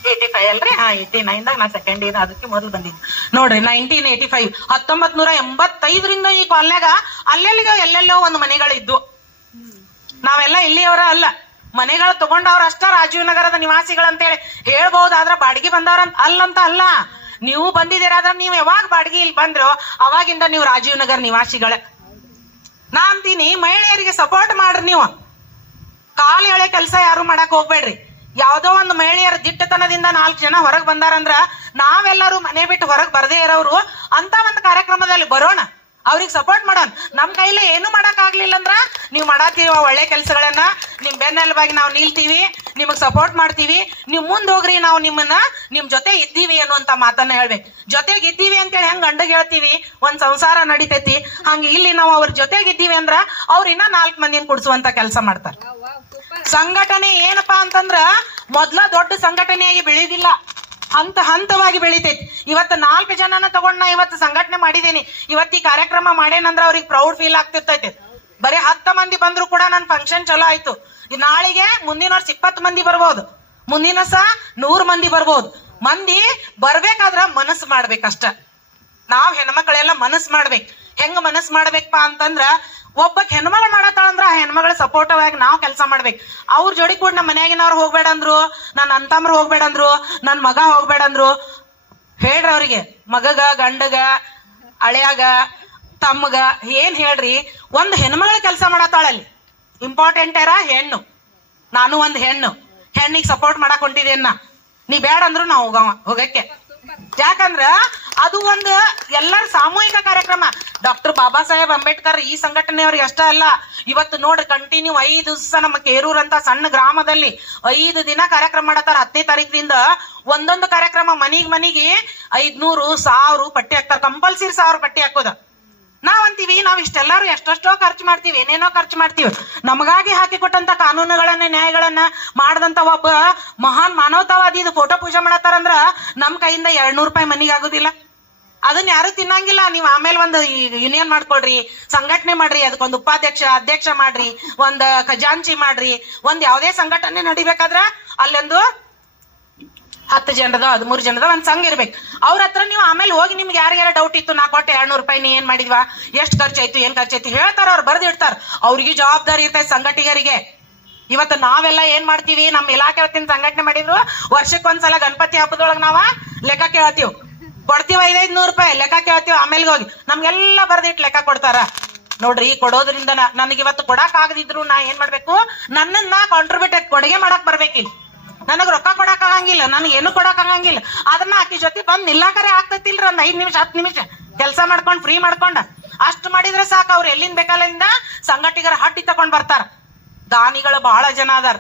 85 ಅಲ್ರಿ? 89 ದಾಗ ನಾ ಸೆಕೆಂಡ್ ಇಯರ್, ಅದಕ್ಕೆ ಮೊದಲು ಬಂದಿದ್ದು ನೋಡ್ರಿ. 1985 1985ರಿಂದ ಈ ಕಾಲನ್ಯಾಗ ಅಲ್ಲೆಲ್ಲಿಗ ಎಲ್ಲೆಲ್ಲೋ ಒಂದು ಮನೆಗಳಿದ್ವು. ನಾವೆಲ್ಲ ಇಲ್ಲಿಯವರ ಅಲ್ಲ, ಮನೆಗಳು ತಗೊಂಡವ್ರ ಅಷ್ಟ ರಾಜೀವ್ ನಗರದ ನಿವಾಸಿಗಳಂತೇಳಿ ಹೇಳ್ಬಹುದಾದ್ರ ಬಾಡಿಗೆ ಬಂದವ್ರ ಅಲ್ಲಂತ ಅಲ್ಲ. ನೀವು ಬಂದಿದ್ದೀರಾದ್ರ ನೀವು ಯಾವಾಗ ಬಾಡಿಗೆ ಇಲ್ಲಿ ಬಂದ್ರೋ ಅವಾಗಿಂದ ನೀವು ರಾಜೀವ್ ನಗರ್ ನಿವಾಸಿಗಳೇ. ನಾ ಅಂತೀನಿ, ಮಹಿಳೆಯರಿಗೆ ಸಪೋರ್ಟ್ ಮಾಡ್ರಿ. ನೀವು ಕಾಲು ಎಳೆ ಕೆಲಸ ಯಾರು ಮಾಡಕ್ ಹೋಗ್ಬೇಡ್ರಿ. ಯಾವ್ದೋ ಒಂದು ಮಹಿಳೆಯರ ದಿಟ್ಟತನದಿಂದ 4 ಜನ ಹೊರಗ್ ಬಂದಾರಂದ್ರ ನಾವೆಲ್ಲರೂ ಮನೆ ಬಿಟ್ಟು ಹೊರಗ್ ಬರದೇ ಇರೋರು ಅಂತ ಒಂದು ಕಾರ್ಯಕ್ರಮದಲ್ಲಿ ಬರೋಣ, ಅವ್ರಿಗೆ ಸಪೋರ್ಟ್ ಮಾಡೋಣ. ನಮ್ ಕೈಲಿ ಏನು ಮಾಡಕ್ ಆಗ್ಲಿಲ್ಲ ಅಂದ್ರ ನೀವು ಮಾಡಾತೀವ ಒಳ್ಳೆ ಕೆಲ್ಸಗಳನ್ನ, ನಿಮ್ ಬೆನ್ನೆಲುಬಾಗಿ ನಾವು ನಿಲ್ತೀವಿ, ನಿಮಗ್ ಸಪೋರ್ಟ್ ಮಾಡ್ತೀವಿ, ನೀವ್ ಮುಂದ್ ಹೋಗ್ರಿ, ನಾವು ನಿಮ್ ಜೊತೆ ಇದ್ದೀವಿ ಅನ್ನುವಂತ ಮಾತನ್ನ ಹೇಳ್ಬೇಕು. ಜೊತೆಗೆ ಇದ್ದೀವಿ ಅಂತೇಳಿ ಹೆಂಗ್ ಗಂಡಗ್ ಹೇಳ್ತೀವಿ ಒಂದ್ ಸಂಸಾರ ನಡಿತೈತಿ, ಹಂಗ ಇಲ್ಲಿ ನಾವು ಅವ್ರ ಜೊತೆಗಿದ್ದೀವಿ ಅಂದ್ರ ಅವ್ರ ಇನ್ನ 4 ಮಂದಿನ ಕುಡ್ಸುವಂತ ಕೆಲಸ ಮಾಡ್ತಾರ. ಸಂಘಟನೆ ಏನಪ್ಪಾ ಅಂತಂದ್ರ ಮೊದ್ಲ ದೊಡ್ಡ ಸಂಘಟನೆಯಾಗಿ ಬೆಳೆದಿಲ್ಲ, ಹಂತವಾಗಿ ಬೆಳಿತೈತಿ. ಇವತ್ತು 4 ಜನನ ತಗೊಂಡ್ ನಾ ಇವತ್ತು ಸಂಘಟನೆ ಮಾಡಿದೀನಿ, ಇವತ್ತು ಈ ಕಾರ್ಯಕ್ರಮ ಮಾಡೇನಂದ್ರ ಅವ್ರಿಗೆ ಪ್ರೌಡ್ ಫೀಲ್ ಆಗ್ತಿರ್ತೈತಿ. ಬರೀ 10 ಮಂದಿ ಬಂದ್ರು ಕೂಡ ನನ್ ಫಂಕ್ಷನ್ ಚಲೋ ಆಯ್ತು. ನಾಳೆಗೆ ಮುಂದಿನ ವರ್ಷ 20 ಮಂದಿ ಬರ್ಬೋದು, ಮುಂದಿನ ವರ್ಷ 100 ಮಂದಿ ಬರ್ಬೋದು. ಮಂದಿ ಬರ್ಬೇಕಾದ್ರ ಮನಸ್ಸು ಮಾಡ್ಬೇಕಷ್ಟ. ನಾವ್ ಹೆಣ್ಮಕ್ಳೆಲ್ಲ ಮನಸ್ಸು ಮಾಡ್ಬೇಕು. ಹೆಂಗ ಮನಸ್ಸು ಮಾಡ್ಬೇಕಪ್ಪ ಅಂತಂದ್ರ, ಒಬ್ಬ ಹೆಣ್ಮಗಳು ಮಾಡತ್ತಾಳಂದ್ರ ಆ ಹೆಣ್ಮಗಳ ಸಪೋರ್ಟಿವ್ ಆಗಿ ನಾವ್ ಕೆಲಸ ಮಾಡ್ಬೇಕು. ಅವ್ರ ಜೋಡಿ ಕೂಡ ನಮ್ಮ ಮನ್ಯಾಗಿನವ್ರು ಹೋಗ್ಬೇಡ ಅಂದ್ರು, ನನ್ನ ಅಂತಮ್ರು ಹೋಗ್ಬೇಡ ಅಂದ್ರು, ನನ್ ಮಗ ಹೋಗ್ಬೇಡ ಅಂದ್ರು. ಹೇಳ್ರಿ ಅವ್ರಿಗೆ, ಮಗಗ, ಗಂಡಗ, ಅಳಿಯಾಗ, ತಮ್ಮಗ ಏನ್ ಹೇಳ್ರಿ, ಒಂದ್ ಹೆಣ್ಮಗಳ ಕೆಲಸ ಮಾಡತ್ತಾಳಲ್ಲಿ. ಇಂಪಾರ್ಟೆಂಟ್ ಯಾರ? ಹೆಣ್ಣು. ನಾನು ಒಂದ್ ಹೆಣ್ಣಿಗೆ ಸಪೋರ್ಟ್ ಮಾಡಕ್ ಹೊಂಟಿದ್ದೇನ. ನೀ ಬೇಡ ಅಂದ್ರು ನಾ ಹೋಗಕ್ಕೆ. ಯಾಕಂದ್ರ ಅದು ಒಂದು ಎಲ್ಲರ ಸಾಮೂಹಿಕ ಕಾರ್ಯಕ್ರಮ. ಡಾಕ್ಟರ್ ಬಾಬಾ ಸಾಹೇಬ್ ಅಂಬೇಡ್ಕರ್ ಈ ಸಂಘಟನೆಯವ್ರಿಗೆ ಅಷ್ಟ ಅಲ್ಲ, ಇವತ್ತು ನೋಡ್ರಿ ಕಂಟಿನ್ಯೂ 5 ದಿವಸ ನಮ್ಮ ಕೇರೂರ್ ಅಂತ ಸಣ್ಣ ಗ್ರಾಮದಲ್ಲಿ 5 ದಿನ ಕಾರ್ಯಕ್ರಮ ಮಾಡತ್ತಾರ. 10ನೇ ತಾರೀಕಿನಿಂದ ಒಂದೊಂದು ಕಾರ್ಯಕ್ರಮ ಮನಿಗೆ 500, 1000 ಪಟ್ಟಿ ಹಾಕ್ತಾರ. ಕಂಪಲ್ಸರಿ 1000 ಪಟ್ಟಿ ಹಾಕೋದ. ನಾವಂತೀವಿ ನಾವ್ ಇಷ್ಟೆಲ್ಲಾರು ಎಷ್ಟೆಷ್ಟೋ ಖರ್ಚು ಮಾಡ್ತೀವಿ, ಏನೇನೋ ಖರ್ಚು ಮಾಡ್ತೀವಿ. ನಮಗಾಗಿ ಹಾಕಿಕೊಟ್ಟಂತ ಕಾನೂನುಗಳನ್ನ, ನ್ಯಾಯಗಳನ್ನ ಮಾಡದಂತ ಒಬ್ಬ ಮಹಾನ್ ಮಾನವತಾವಾದಿ ಇದು ಫೋಟೋ ಪೂಜೆ ಮಾಡತ್ತಾರಂದ್ರ ನಮ್ ಕೈಯಿಂದ 200 ರೂಪಾಯಿ ಮನಿಗೆ ಆಗುದಿಲ್ಲ. ಅದನ್ನ ಯಾರು ತಿನ್ನಂಗಿಲ್ಲ. ನೀವ್ ಆಮೇಲೆ ಒಂದು ಯೂನಿಯನ್ ಮಾಡ್ಕೊಳ್ರಿ, ಸಂಘಟನೆ ಮಾಡ್ರಿ, ಅದಕ್ಕೊಂದು ಉಪಾಧ್ಯಕ್ಷ, ಅಧ್ಯಕ್ಷ ಮಾಡ್ರಿ, ಒಂದ್ ಖಜಾಂಚಿ ಮಾಡ್ರಿ. ಒಂದ್ ಯಾವ್ದೇ ಸಂಘಟನೆ ನಡಿಬೇಕಾದ್ರ ಅಲ್ಲೊಂದು 10 ಜನದ 13 ಜನದ ಒಂದ್ ಸಂಘ ಇರ್ಬೇಕು. ಅವ್ರ ಹತ್ರ ನೀವು ಆಮೇಲೆ ಹೋಗಿ ನಿಮ್ಗೆ ಯಾರಿಗಾರ ಡೌಟ್ ಇತ್ತು, ನಾ ಕೊಟ್ಟೆ 200 ರೂಪಾಯಿ, ನೀ ಏನ್ ಮಾಡಿದ್ವಾ, ಎಷ್ಟ್ ಖರ್ಚಾಯ್ತು, ಏನ್ ಖರ್ಚಾಯ್ತು ಹೇಳ್ತಾರ. ಅವ್ರು ಬರ್ದಿಡ್ತಾರ. ಅವ್ರಿಗೆ ಜವಾಬ್ದಾರಿ ಇರ್ತೈತೆ ಸಂಘಟಿಗರಿಗೆ. ಇವತ್ತು ನಾವೆಲ್ಲ ಏನ್ ಮಾಡ್ತೀವಿ, ನಮ್ ಇಲಾಖೆ ವತಿಯಿಂದ ಸಂಘಟನೆ ಮಾಡಿದ್ರು ವರ್ಷಕ್ಕೊಂದ್ಸಲ ಗಣಪತಿ ಹಬ್ಬದೊಳಗ್ ನಾವ ಲೆಕ್ಕ ಕೇಳ್ತೀವಿ, ಕೊಡ್ತೀವಿ 500 ರೂಪಾಯಿ ಲೆಕ್ಕ ಕೇಳ್ತೀವಿ. ಆಮೇಲೆ ಹೋಗಿ ನಮ್ಗೆಲ್ಲ ಬರ್ದಿಟ್ಟು ಲೆಕ್ಕ ಕೊಡ್ತಾರ. ನೋಡ್ರಿ, ಕೊಡೋದ್ರಿಂದ ನನಗೆ ಇವತ್ತು ಕೊಡಕ್ ಆಗದಿದ್ರು ನಾ ಏನ್ ಮಾಡ್ಬೇಕು, ನನ್ನನ್ನ ಕಾಂಟ್ರಿಬ್ಯೂಟ್ ಕೊಡುಗೆ ಮಾಡಕ್ ಬರ್ಬೇಕಿಲ್ಲ. ನನಗ್ ರೊಕ್ಕ ಕೊಡಕ್ ಆಗಂಗಿಲ್ಲ, ನನಗೆ ಏನು ಕೊಡಕ್ ಆಗಂಗಿಲ್ಲ. ಅದನ್ನ ಆಕಿ ಜೊತೆ ಬಂದ್ ನಿಲ್ಲಾಕರೆ ಆಗ್ತೈತಿಲ್ರಿ. ಒಂದ್ 5 ನಿಮಿಷ 10 ನಿಮಿಷ ಕೆಲಸ ಮಾಡ್ಕೊಂಡ್ ಫ್ರೀ ಮಾಡ್ಕೊಂಡ ಅಷ್ಟ್ ಮಾಡಿದ್ರೆ ಸಾಕು. ಅವ್ರು ಎಲ್ಲಿಂದ ಬೇಕಾಲಿಂದ ಸಂಘಟಿಗರ ಹಟ್ಟಿ ತಕೊಂಡ್ ಬರ್ತಾರ. ದಾನಿಗಳು ಬಹಳ ಜನ ಅದಾರ.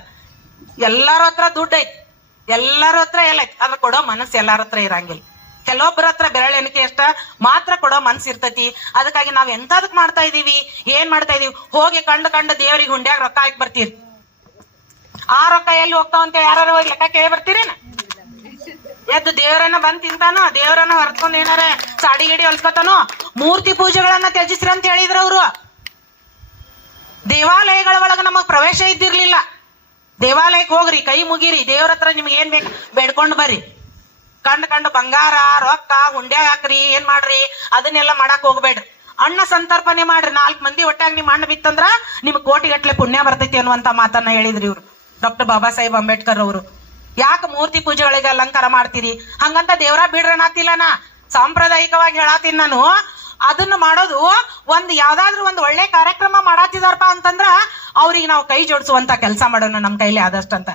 ಎಲ್ಲಾರ ಹತ್ರ ದುಡ್ಡು ಐತಿ, ಎಲ್ಲಾರ ಹತ್ರ ಎಲ್ಲ ಐತಿ. ಅದ್ರ ಕೊಡೋ ಮನಸ್ಸು ಎಲ್ಲಾರ ಹತ್ರ ಇರಂಗಿಲ್ಲ. ಕೆಲವೊಬ್ಬರ ಹತ್ರ ಬೆರಳ ಎಣಿಕೆ ಅಷ್ಟ ಮಾತ್ರ ಕೊಡೋ ಮನ್ಸು ಇರ್ತೈತಿ. ಅದಕ್ಕಾಗಿ ನಾವ್ ಎಂತದಕ್ ಮಾಡ್ತಾ ಇದೀವಿ, ಏನ್ ಮಾಡ್ತಾ ಇದೀವಿ, ಹೋಗಿ ಕಂಡು ದೇವ್ರಿಗೆ ಹುಂಡ್ಯಾಗ ರೊಕ್ಕ ಹಾಕಿ ಬರ್ತೀರಿ. ಆ ರೊಕ್ಕ ಎಲ್ಲಿ ಹೋಗ್ತಾವ ಅಂತ ಯಾರು ಹೋಗಿ ಲೆಕ್ಕ ಕೇಳಿ ಬರ್ತೀರೇನ? ಎದ್ದು ದೇವರನ್ನ ಬಂದ್ ತಿಂತಾನೋ, ದೇವರನ್ನ ಹೊರತ್ಕೊಂಡ್ ಏನಾರ ಸಾಡಿ ಗಿಡಿ ಹೊಲ್ಸ್ಕೊತಾನೋ. ಮೂರ್ತಿ ಪೂಜೆಗಳನ್ನ ತ್ಯಜಿಸ್ರಿ ಅಂತ ಹೇಳಿದ್ರ ಅವ್ರು. ದೇವಾಲಯಗಳ ಒಳಗ ನಮಗ್ ಪ್ರವೇಶ ಇದ್ದಿರ್ಲಿಲ್ಲ. ದೇವಾಲಯಕ್ಕೆ ಹೋಗ್ರಿ, ಕೈ ಮುಗಿರಿ, ದೇವ್ರ ಹತ್ರ ನಿಮ್ಗೆ ಏನ್ ಬೇಕು ಬೇಡ್ಕೊಂಡ್ ಬರ್ರಿ. ಕಂಡು ಬಂಗಾರ, ರೊಕ್ಕ ಹುಂಡ್ಯಾಗ ಹಾಕ್ರಿ, ಏನ್ ಮಾಡ್ರಿ, ಅದನ್ನೆಲ್ಲ ಮಾಡಕ್ ಹೋಗ್ಬೇಡ್ರಿ. ಅಣ್ಣ ಸಂತರ್ಪಣೆ ಮಾಡ್ರಿ. 4 ಮಂದಿ ಒಟ್ಟಾಗಿ ನಿಮ್ ಅಣ್ಣ ಬಿತ್ತಂದ್ರ ನಿಮ್ಗೆ ಕೋಟಿಗಟ್ಲೆ ಪುಣ್ಯ ಬರ್ತೈತಿ ಅನ್ನುವಂತ ಮಾತನ್ನ ಹೇಳಿದ್ರಿ ಇವ್ರು, ಡಾಕ್ಟರ್ ಬಾಬಾ ಸಾಹೇಬ್ ಅಂಬೇಡ್ಕರ್ ಅವರು. ಯಾಕೆ ಮೂರ್ತಿ ಪೂಜೆಗಳಿಗೆ ಅಲಂಕಾರ ಮಾಡ್ತೀರಿ ಹಂಗಂತ ದೇವ್ರ ಬಿಡ್ರನಾತಿಲ್ಲ. ನಾ ಸಾಂಪ್ರದಾಯಿಕವಾಗಿ ಹೇಳಾತೀನಿ ನಾನು. ಅದನ್ನ ಮಾಡೋದು ಒಂದ್ ಯಾವ್ದಾದ್ರು ಒಂದ್ ಒಳ್ಳೆ ಕಾರ್ಯಕ್ರಮ ಮಾಡಾತಿದಾರಪ್ಪ ಅಂತಂದ್ರ ಅವ್ರಿಗೆ ನಾವು ಕೈ ಜೋಡಿಸುವಂತ ಕೆಲಸ ಮಾಡೋಣ ನಮ್ ಕೈಲಿ ಆದಷ್ಟಂತ.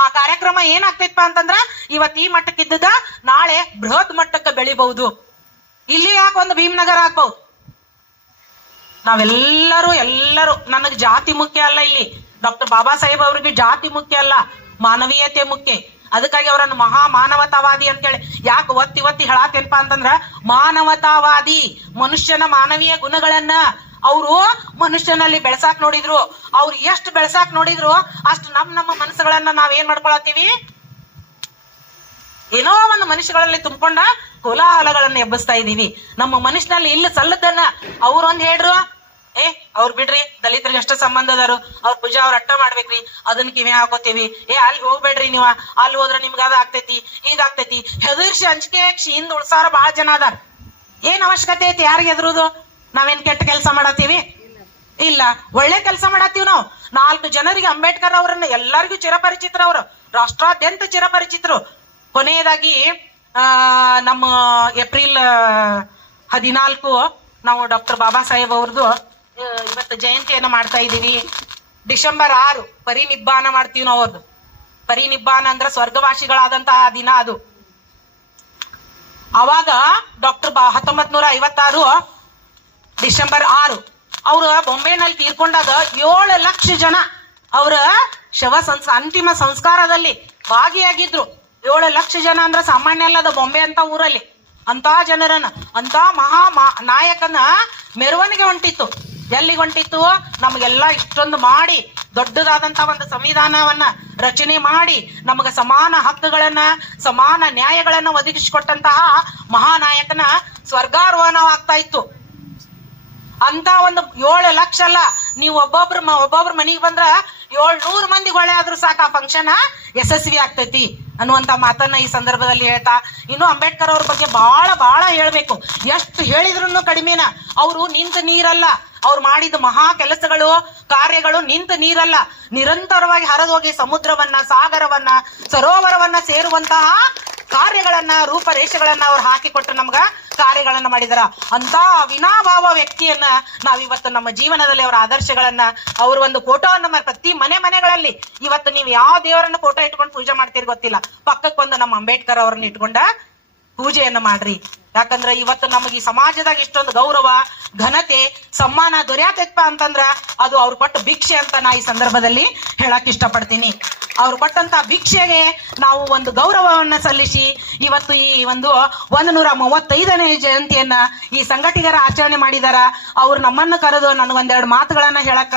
ಆ ಕಾರ್ಯಕ್ರಮ ಏನಾಗ್ತೈತಪ್ಪ ಅಂತಂದ್ರ ಇವತ್ ಈ ಮಟ್ಟಕ್ಕಿದ್ದ ನಾಳೆ ಬೃಹತ್ ಮಟ್ಟಕ್ಕೆ ಬೆಳಿಬಹುದು. ಇಲ್ಲಿ ಯಾಕೆ ಒಂದು ಭೀಮನಗರ ಆಗ್ಬಹುದು. ಎಲ್ಲರೂ ನನಗ್ ಜಾತಿ ಮುಖ್ಯ ಅಲ್ಲ. ಇಲ್ಲಿ ಡಾಕ್ಟರ್ ಬಾಬಾ ಸಾಹೇಬ್ ಅವ್ರಿಗೆ ಜಾತಿ ಮುಖ್ಯ ಅಲ್ಲ, ಮಾನವೀಯತೆ ಮುಖ್ಯ. ಅದಕ್ಕಾಗಿ ಅವರನ್ನು ಮಹಾ ಮಾನವತಾವಾದಿ ಅಂತೇಳಿ ಯಾಕೆ ಒತ್ತಿ ಹೇಳಾತೇನಪ್ಪ ಅಂತಂದ್ರ, ಮಾನವತಾವಾದಿ, ಮನುಷ್ಯನ ಮಾನವೀಯ ಗುಣಗಳನ್ನ ಅವರು ಮನುಷ್ಯನಲ್ಲಿ ಬೆಳೆಸಾಕ್ ನೋಡಿದ್ರು. ಅವ್ರು ಎಷ್ಟು ಬೆಳೆಸಾಕ್ ನೋಡಿದ್ರು ಅಷ್ಟು ನಮ್ಮ ಮನಸ್ಸುಗಳನ್ನ ನಾವ್ ಏನ್ ಮಾಡ್ಕೊಳತ್ತೀವಿ, ಏನೋ ಒಂದು ಮನುಷ್ಯಗಳಲ್ಲಿ ತುಂಬಿಕೊಂಡ ಕೋಲಾಹಲಗಳನ್ನ ಎಬ್ಬಿಸ್ತಾ ಇದೀವಿ. ನಮ್ಮ ಮನುಷ್ಯನಲ್ಲಿ ಇಲ್ಲ ಸಲ್ಲದನ್ನ ಅವ್ರೊಂದ್ ಹೇಳ್ರು, ಅವ್ರು ಬಿಡ್ರಿ, ದಲಿತರಿಗೆ ಅಷ್ಟ ಸಂಬಂಧ ಅದಾರು, ಅವ್ರ ಪೂಜಾ ಅವ್ರ ಅಟ್ಟ ಮಾಡ್ಬೇಕ್ರಿ, ಅದನ್ನ ಕಿವಿ ಹಾಕೋತೀವಿ. ಅಲ್ಲಿ ಹೋಗ್ಬೇಡ್ರಿ ನೀವ, ಅಲ್ಲಿ ಹೋದ್ರ ನಿಮ್ಗ ಅದ ಆಗ್ತೈತಿ, ಇದಾಗ್ತೈತಿ. ಹೆದರ್ಸಿ ಅಂಜಿಕೆ ಹಿಂದ್ ಉಳ್ಸಾರ ಬಹಳ ಜನ ಅದಾರ. ಏನ್ ಅವಶ್ಯಕತೆ ಐತಿ ಯಾರಿಗೆ ಹೆದರುದು? ನಾವೇನ್ ಕೆಟ್ಟ ಕೆಲಸ ಮಾಡತ್ತೀವಿ? ಇಲ್ಲ, ಒಳ್ಳೆ ಕೆಲಸ ಮಾಡತ್ತೀವಿ ನಾವು. 4 ಜನರಿಗೆ ಅಂಬೇಡ್ಕರ್ ಅವರನ್ನ ಎಲ್ಲರಿಗೂ ಚಿರಪರಿಚಿತರು. ಅವರು ರಾಷ್ಟ್ರಾದ್ಯಂತ ಚಿರಪರಿಚಿತರು. ಕೊನೆಯದಾಗಿ ನಮ್ಮ ಏಪ್ರಿಲ್ 14 ನಾವು ಡಾಕ್ಟರ್ ಬಾಬಾ ಸಾಹೇಬ್ ಅವ್ರದ್ದು ಇವತ್ತು ಜಯಂತಿಯನ್ನ ಮಾಡ್ತಾ ಇದೀವಿ. ಡಿಸೆಂಬರ್ 6 ಪರಿನಿಬ್ಬಾನ ಮಾಡ್ತೀವಿ ನಾವು. ಅವ್ರದ್ದು ಪರಿನಿಬ್ಬಾನ ಅಂದ್ರ ಸ್ವರ್ಗವಾಸಿಗಳಾದಂತಹ ದಿನ ಅದು. ಅವಾಗ ಡಾಕ್ಟರ್ 1956 ಡಿಸೆಂಬರ್ 6 ಅವ್ರು ಬೊಂಬೆನಲ್ಲಿ ತೀರ್ಕೊಂಡಾಗ 7 ಲಕ್ಷ ಜನ ಅವರ ಅಂತಿಮ ಸಂಸ್ಕಾರದಲ್ಲಿ ಭಾಗಿಯಾಗಿದ್ರು. 7 ಲಕ್ಷ ಜನ ಅಂದ್ರ ಸಾಮಾನ್ಯ ಅಲ್ಲದ ಬೊಂಬೆ ಅಂತ ಊರಲ್ಲಿ. ಅಂತ ಜನರನ್ನ, ಅಂತ ನಾಯಕನ ಮೆರವಣಿಗೆ ಹೊಂಟಿತ್ತು. ಎಲ್ಲಿಗೆ ಹೊಂಟಿತ್ತು? ನಮಗೆಲ್ಲ ಇಷ್ಟೊಂದು ಮಾಡಿ ದೊಡ್ಡದಾದಂತ ಒಂದು ಸಂವಿಧಾನವನ್ನ ರಚನೆ ಮಾಡಿ ನಮಗ ಸಮಾನ ಹಕ್ಕುಗಳನ್ನ, ಸಮಾನ ನ್ಯಾಯಗಳನ್ನ ಒದಗಿಸಿಕೊಟ್ಟಂತಹ ಮಹಾನಾಯಕನ ಸ್ವರ್ಗಾರೋಹಣವಾಗ್ತಾ ಇತ್ತು. ಅಂತ ಒಂದು 7 ಲಕ್ಷ ಅಲ್ಲ, ನೀವು ಒಬ್ಬೊಬ್ರ ಮನೆಗೆ ಬಂದ್ರ 700 ಮಂದಿ ಗೊಳೆ ಆದ್ರೂ ಸಾಕು ಆ ಫಂಕ್ಷನ್ ಯಶಸ್ವಿ ಆಗ್ತೈತಿ ಅನ್ನುವಂತ ಮಾತನ್ನ ಈ ಸಂದರ್ಭದಲ್ಲಿ ಹೇಳ್ತಾ, ಇನ್ನು ಅಂಬೇಡ್ಕರ್ ಅವ್ರ ಬಗ್ಗೆ ಬಹಳ ಬಹಳ ಹೇಳ್ಬೇಕು. ಎಷ್ಟು ಹೇಳಿದ್ರು ಕಡಿಮೆನ. ಅವರು ನಿಂತ ನೀರಲ್ಲ, ಅವ್ರು ಮಾಡಿದ ಮಹಾ ಕೆಲಸಗಳು ಕಾರ್ಯಗಳು ನಿಂತ ನೀರಲ್ಲ, ನಿರಂತರವಾಗಿ ಹರಿದೋಗಿ ಸಮುದ್ರವನ್ನ, ಸಾಗರವನ್ನ, ಸರೋವರವನ್ನ ಸೇರುವಂತಹ ಕಾರ್ಯಗಳನ್ನ, ರೂಪರೇಷೆಗಳನ್ನ ಅವ್ರು ಹಾಕಿಕೊಟ್ಟು ನಮ್ಗ ಕಾರ್ಯಗಳನ್ನ ಮಾಡಿದಾರ. ಅಂತ ವಿನಾಭಾವ ವ್ಯಕ್ತಿಯನ್ನ ನಾವಿವತ್ತು ನಮ್ಮ ಜೀವನದಲ್ಲಿ ಅವರ ಆದರ್ಶಗಳನ್ನ, ಅವ್ರ ಒಂದು ಫೋಟೋವನ್ನ ಪ್ರತಿ ಮನೆಗಳಲ್ಲಿ ಇವತ್ತು ನೀವು ಯಾವ ದೇವರನ್ನ ಫೋಟೋ ಇಟ್ಕೊಂಡು ಪೂಜೆ ಮಾಡ್ತೀರಿ ಗೊತ್ತಿಲ್ಲ, ಪಕ್ಕಕ್ಕೆ ಒಂದು ನಮ್ಮ ಅಂಬೇಡ್ಕರ್ ಅವ್ರನ್ನ ಇಟ್ಕೊಂಡ ಪೂಜೆಯನ್ನ ಮಾಡ್ರಿ. ಯಾಕಂದ್ರ ಇವತ್ತು ನಮಗೆ ಈ ಸಮಾಜದಾಗ ಇಷ್ಟೊಂದು ಗೌರವ, ಘನತೆ, ಸಮ್ಮಾನ ದೊರೆಯತೈತಪ್ಪ ಅಂತಂದ್ರ ಅದು ಅವ್ರು ಕೊಟ್ಟ ಭಿಕ್ಷೆ ಅಂತ ನಾ ಈ ಸಂದರ್ಭದಲ್ಲಿ ಹೇಳಕ್ ಇಷ್ಟಪಡ್ತೀನಿ. ಅವ್ರು ಕೊಟ್ಟಂತ ಭಿಕ್ಷೆಗೆ ನಾವು ಒಂದು ಗೌರವವನ್ನ ಸಲ್ಲಿಸಿ ಇವತ್ತು ಈ ಒಂದು 135ನೇ ಜಯಂತಿಯನ್ನ ಈ ಸಂಘಟಿಗರ ಆಚರಣೆ ಮಾಡಿದಾರ. ಅವ್ರು ನಮ್ಮನ್ನು ಕರೆದು ನನಗೊಂದೆರಡು ಮಾತುಗಳನ್ನ ಹೇಳಕ್ಕ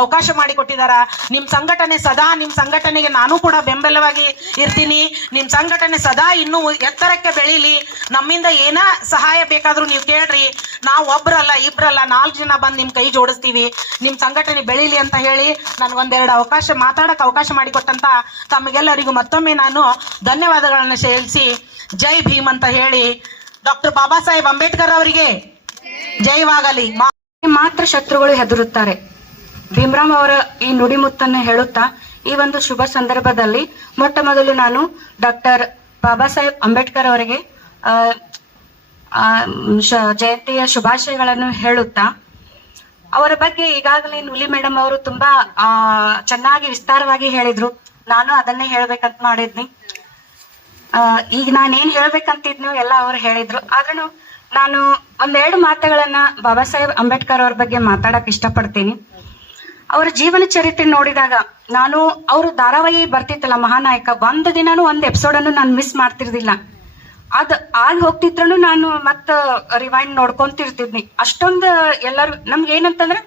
ಅವಕಾಶ ಮಾಡಿಕೊಟ್ಟಿದಾರ. ನಿಮ್ ಸಂಘಟನೆ ಸದಾ, ನಿಮ್ ಸಂಘಟನೆಗೆ ನಾನು ಕೂಡ ಬೆಂಬಲವಾಗಿ ಇರ್ತೀನಿ. ನಿಮ್ ಸಂಘಟನೆ ಸದಾ ಇನ್ನೂ ಎತ್ತರಕ್ಕೆ ಬೆಳೀಲಿ. ನಮ್ಮಿಂದ ಏನ ಸಹಾಯ ಬೇಕಾದ್ರೂ ನೀವು ಕೇಳ್ರಿ. ನಾವು ಒಬ್ರಲ್ಲ, ಇಬ್ರಲ್ಲ, 4 ಜನ ಬಂದು ನಿಮ್ ಕೈ ಜೋಡಿಸ್ತೀವಿ. ನಿಮ್ ಸಂಘಟನೆ ಬೆಳೀಲಿ ಅಂತ ಹೇಳಿ ನನ್ಗೊಂದೆರಡು ಮಾತಾಡಕ್ ಅವಕಾಶ ಮಾಡಿಕೊಟ್ಟಂತ ತಮಗೆಲ್ಲರಿಗೂ ಮತ್ತೊಮ್ಮೆ ನಾನು ಧನ್ಯವಾದಗಳನ್ನ ಸೇರಿಸಿ ಜೈ ಭೀಮ್ ಅಂತ ಹೇಳಿ ಡಾಕ್ಟರ್ ಬಾಬಾ ಸಾಹೇಬ್ ಅಂಬೇಡ್ಕರ್ ಅವರಿಗೆ ಜೈವಾಗಲಿ. ಮಾತ್ರ ಶತ್ರುಗಳು ಹೆದರುತ್ತಾರೆ. ಭೀಮರಾವ್ ಅವರ ಈ ನುಡಿಮುತ್ತನ್ನು ಹೇಳುತ್ತಾ ಈ ಒಂದು ಶುಭ ಸಂದರ್ಭದಲ್ಲಿ ಮೊಟ್ಟ ಮೊದಲು ನಾನು ಡಾಕ್ಟರ್ ಬಾಬಾ ಸಾಹೇಬ್ ಅಂಬೇಡ್ಕರ್ ಅವರಿಗೆ ಜಯಂತಿಯ ಶುಭಾಶಯಗಳನ್ನು ಹೇಳುತ್ತಾ, ಅವರ ಬಗ್ಗೆ ಈಗಾಗಲೇ ನುಲಿ ಮೇಡಮ್ ಅವರು ತುಂಬಾ ಚೆನ್ನಾಗಿ ವಿಸ್ತಾರವಾಗಿ ಹೇಳಿದ್ರು. ನಾನು ಅದನ್ನೇ ಹೇಳ್ಬೇಕಂತ ಮಾಡಿದ್ನಿ. ಈಗ ನಾನೇನ್ ಹೇಳ್ಬೇಕಂತಿದ್ನು ಎಲ್ಲ ಅವ್ರು ಹೇಳಿದ್ರು. ಆದ್ರೂ ನಾನು ಒಂದೆರಡು ಮಾತುಗಳನ್ನ ಬಾಬಾ ಸಾಹೇಬ್ ಅಂಬೇಡ್ಕರ್ ಅವ್ರ ಬಗ್ಗೆ ಮಾತಾಡಕ್ ಇಷ್ಟಪಡ್ತೀನಿ. ಅವರ ಜೀವನ ಚರಿತ್ರೆ ನೋಡಿದಾಗ ನಾನು ಅವರು ಧಾರಾವಾಹಿ ಬರ್ತಿತ್ತಲ್ಲ ಮಹಾನಾಯಕ, ಒಂದು ದಿನಾನು ಒಂದು ಎಪಿಸೋಡ್ ಅನ್ನು ನಾನು ಮಿಸ್ ಮಾಡ್ತಿರ್ಲಿಲ್ಲ. ಅದ್ ಆಗಿ ಹೋಗ್ತಿದ್ರು ನಾನು ಮತ್ತ ರಿವೈಂಡ್ ನೋಡ್ಕೊಂತಿರ್ತಿದ್ನಿ. ಅಷ್ಟೊಂದು ಎಲ್ಲರೂ ನಮ್ಗೆ ಏನಂತಂದ್ರೆ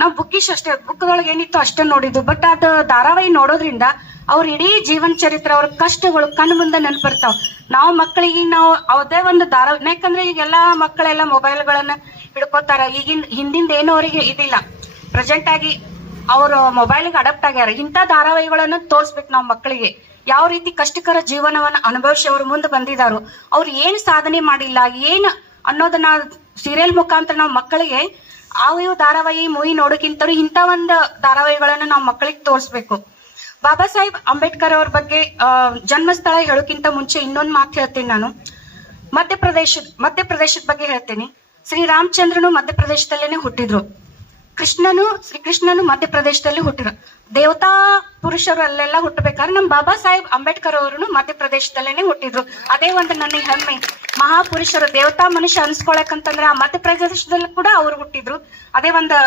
ನಾವು ಬುಕ್ಕಿಶ್ ಅಷ್ಟೇ, ಬುಕ್ದೊಳಗೆ ಏನಿತ್ತು ಅಷ್ಟೇ ನೋಡಿದ್ದು. ಬಟ್ ಅದು ಧಾರಾವಾಹಿ ನೋಡೋದ್ರಿಂದ ಅವ್ರ ಇಡೀ ಜೀವನ ಚರಿತ್ರೆ, ಅವ್ರ ಕಷ್ಟಗಳು ಕಣ್ಣು ಮುಂದೆ ನೆನಪಿರ್ತಾವ. ನಾವು ಮಕ್ಕಳಿಗೆ ನಾವು ಅದೇ ಒಂದು ಧಾರಾವಾಹಿ, ಯಾಕಂದ್ರೆ ಈಗೆಲ್ಲಾ ಮಕ್ಕಳೆಲ್ಲ ಮೊಬೈಲ್ಗಳನ್ನ ಹಿಡ್ಕೋತಾರ. ಹಿಂದಿಂದ ಏನೋ ಅವರಿಗೆ ಇದಿಲ್ಲ, ಪ್ರೆಸೆಂಟ್ ಆಗಿ ಅವ್ರ ಮೊಬೈಲ್ಗೆ ಅಡಪ್ಟ್ ಆಗ್ಯಾರ. ಇಂಥ ಧಾರಾವಾಹಿಗಳನ್ನು ತೋರಿಸ್ಬೇಕು ನಾವು ಮಕ್ಕಳಿಗೆ. ಯಾವ ರೀತಿ ಕಷ್ಟಕರ ಜೀವನವನ್ನ ಅನುಭವಿಸಿ ಅವ್ರು ಮುಂದೆ ಬಂದಿದಾರು, ಅವ್ರು ಏನ್ ಸಾಧನೆ ಮಾಡಿಲ್ಲ ಏನ್ ಅನ್ನೋದನ್ನ ಸೀರಿಯಲ್ ಮುಖಾಂತರ ನಾವು ಮಕ್ಕಳಿಗೆ ಇವು ಧಾರಾವಾಹಿ ಮೂವಿ ನೋಡೋಕ್ಕಿಂತ ಇಂಥ ಒಂದು ಧಾರಾವಾಹಿಗಳನ್ನ ನಾವು ಮಕ್ಕಳಿಗೆ ತೋರಿಸ್ಬೇಕು. ಬಾಬಾ ಸಾಹೇಬ್ ಅಂಬೇಡ್ಕರ್ ಅವ್ರ ಬಗ್ಗೆ ಜನ್ಮಸ್ಥಳ ಹೇಳೋಕ್ಕಿಂತ ಮುಂಚೆ ಇನ್ನೊಂದು ಮಾತು ಹೇಳ್ತೀನಿ ನಾನು. ಮಧ್ಯಪ್ರದೇಶದ ಬಗ್ಗೆ ಹೇಳ್ತೀನಿ. ಶ್ರೀರಾಮಚಂದ್ರನು ಮಧ್ಯಪ್ರದೇಶದಲ್ಲೇನೆ ಹುಟ್ಟಿದ್ರು. ಶ್ರೀಕೃಷ್ಣನು ಮಧ್ಯಪ್ರದೇಶದಲ್ಲಿ ಹುಟ್ಟಿದ್ರು. ದೇವತಾ ಪುರುಷರು ಅಲ್ಲೆಲ್ಲ ಹುಟ್ಟಬೇಕಾದ್ರೆ ನಮ್ ಬಾಬಾ ಸಾಹೇಬ್ ಅಂಬೇಡ್ಕರ್ ಅವರು ಮಧ್ಯಪ್ರದೇಶದಲ್ಲೇನೆ ಹುಟ್ಟಿದ್ರು. ಅದೇ ಒಂದು ನನ್ನ ಹೆಮ್ಮೆ. ಮಹಾಪುರುಷರು, ದೇವತಾ ಮನುಷ್ಯ ಅನ್ಸ್ಕೊಳಕಂತಂದ್ರೆ ಆ ಮಧ್ಯಪ್ರದೇಶದಲ್ಲಿ ಕೂಡ ಅವ್ರು ಹುಟ್ಟಿದ್ರು. ಅದೇ ಒಂದು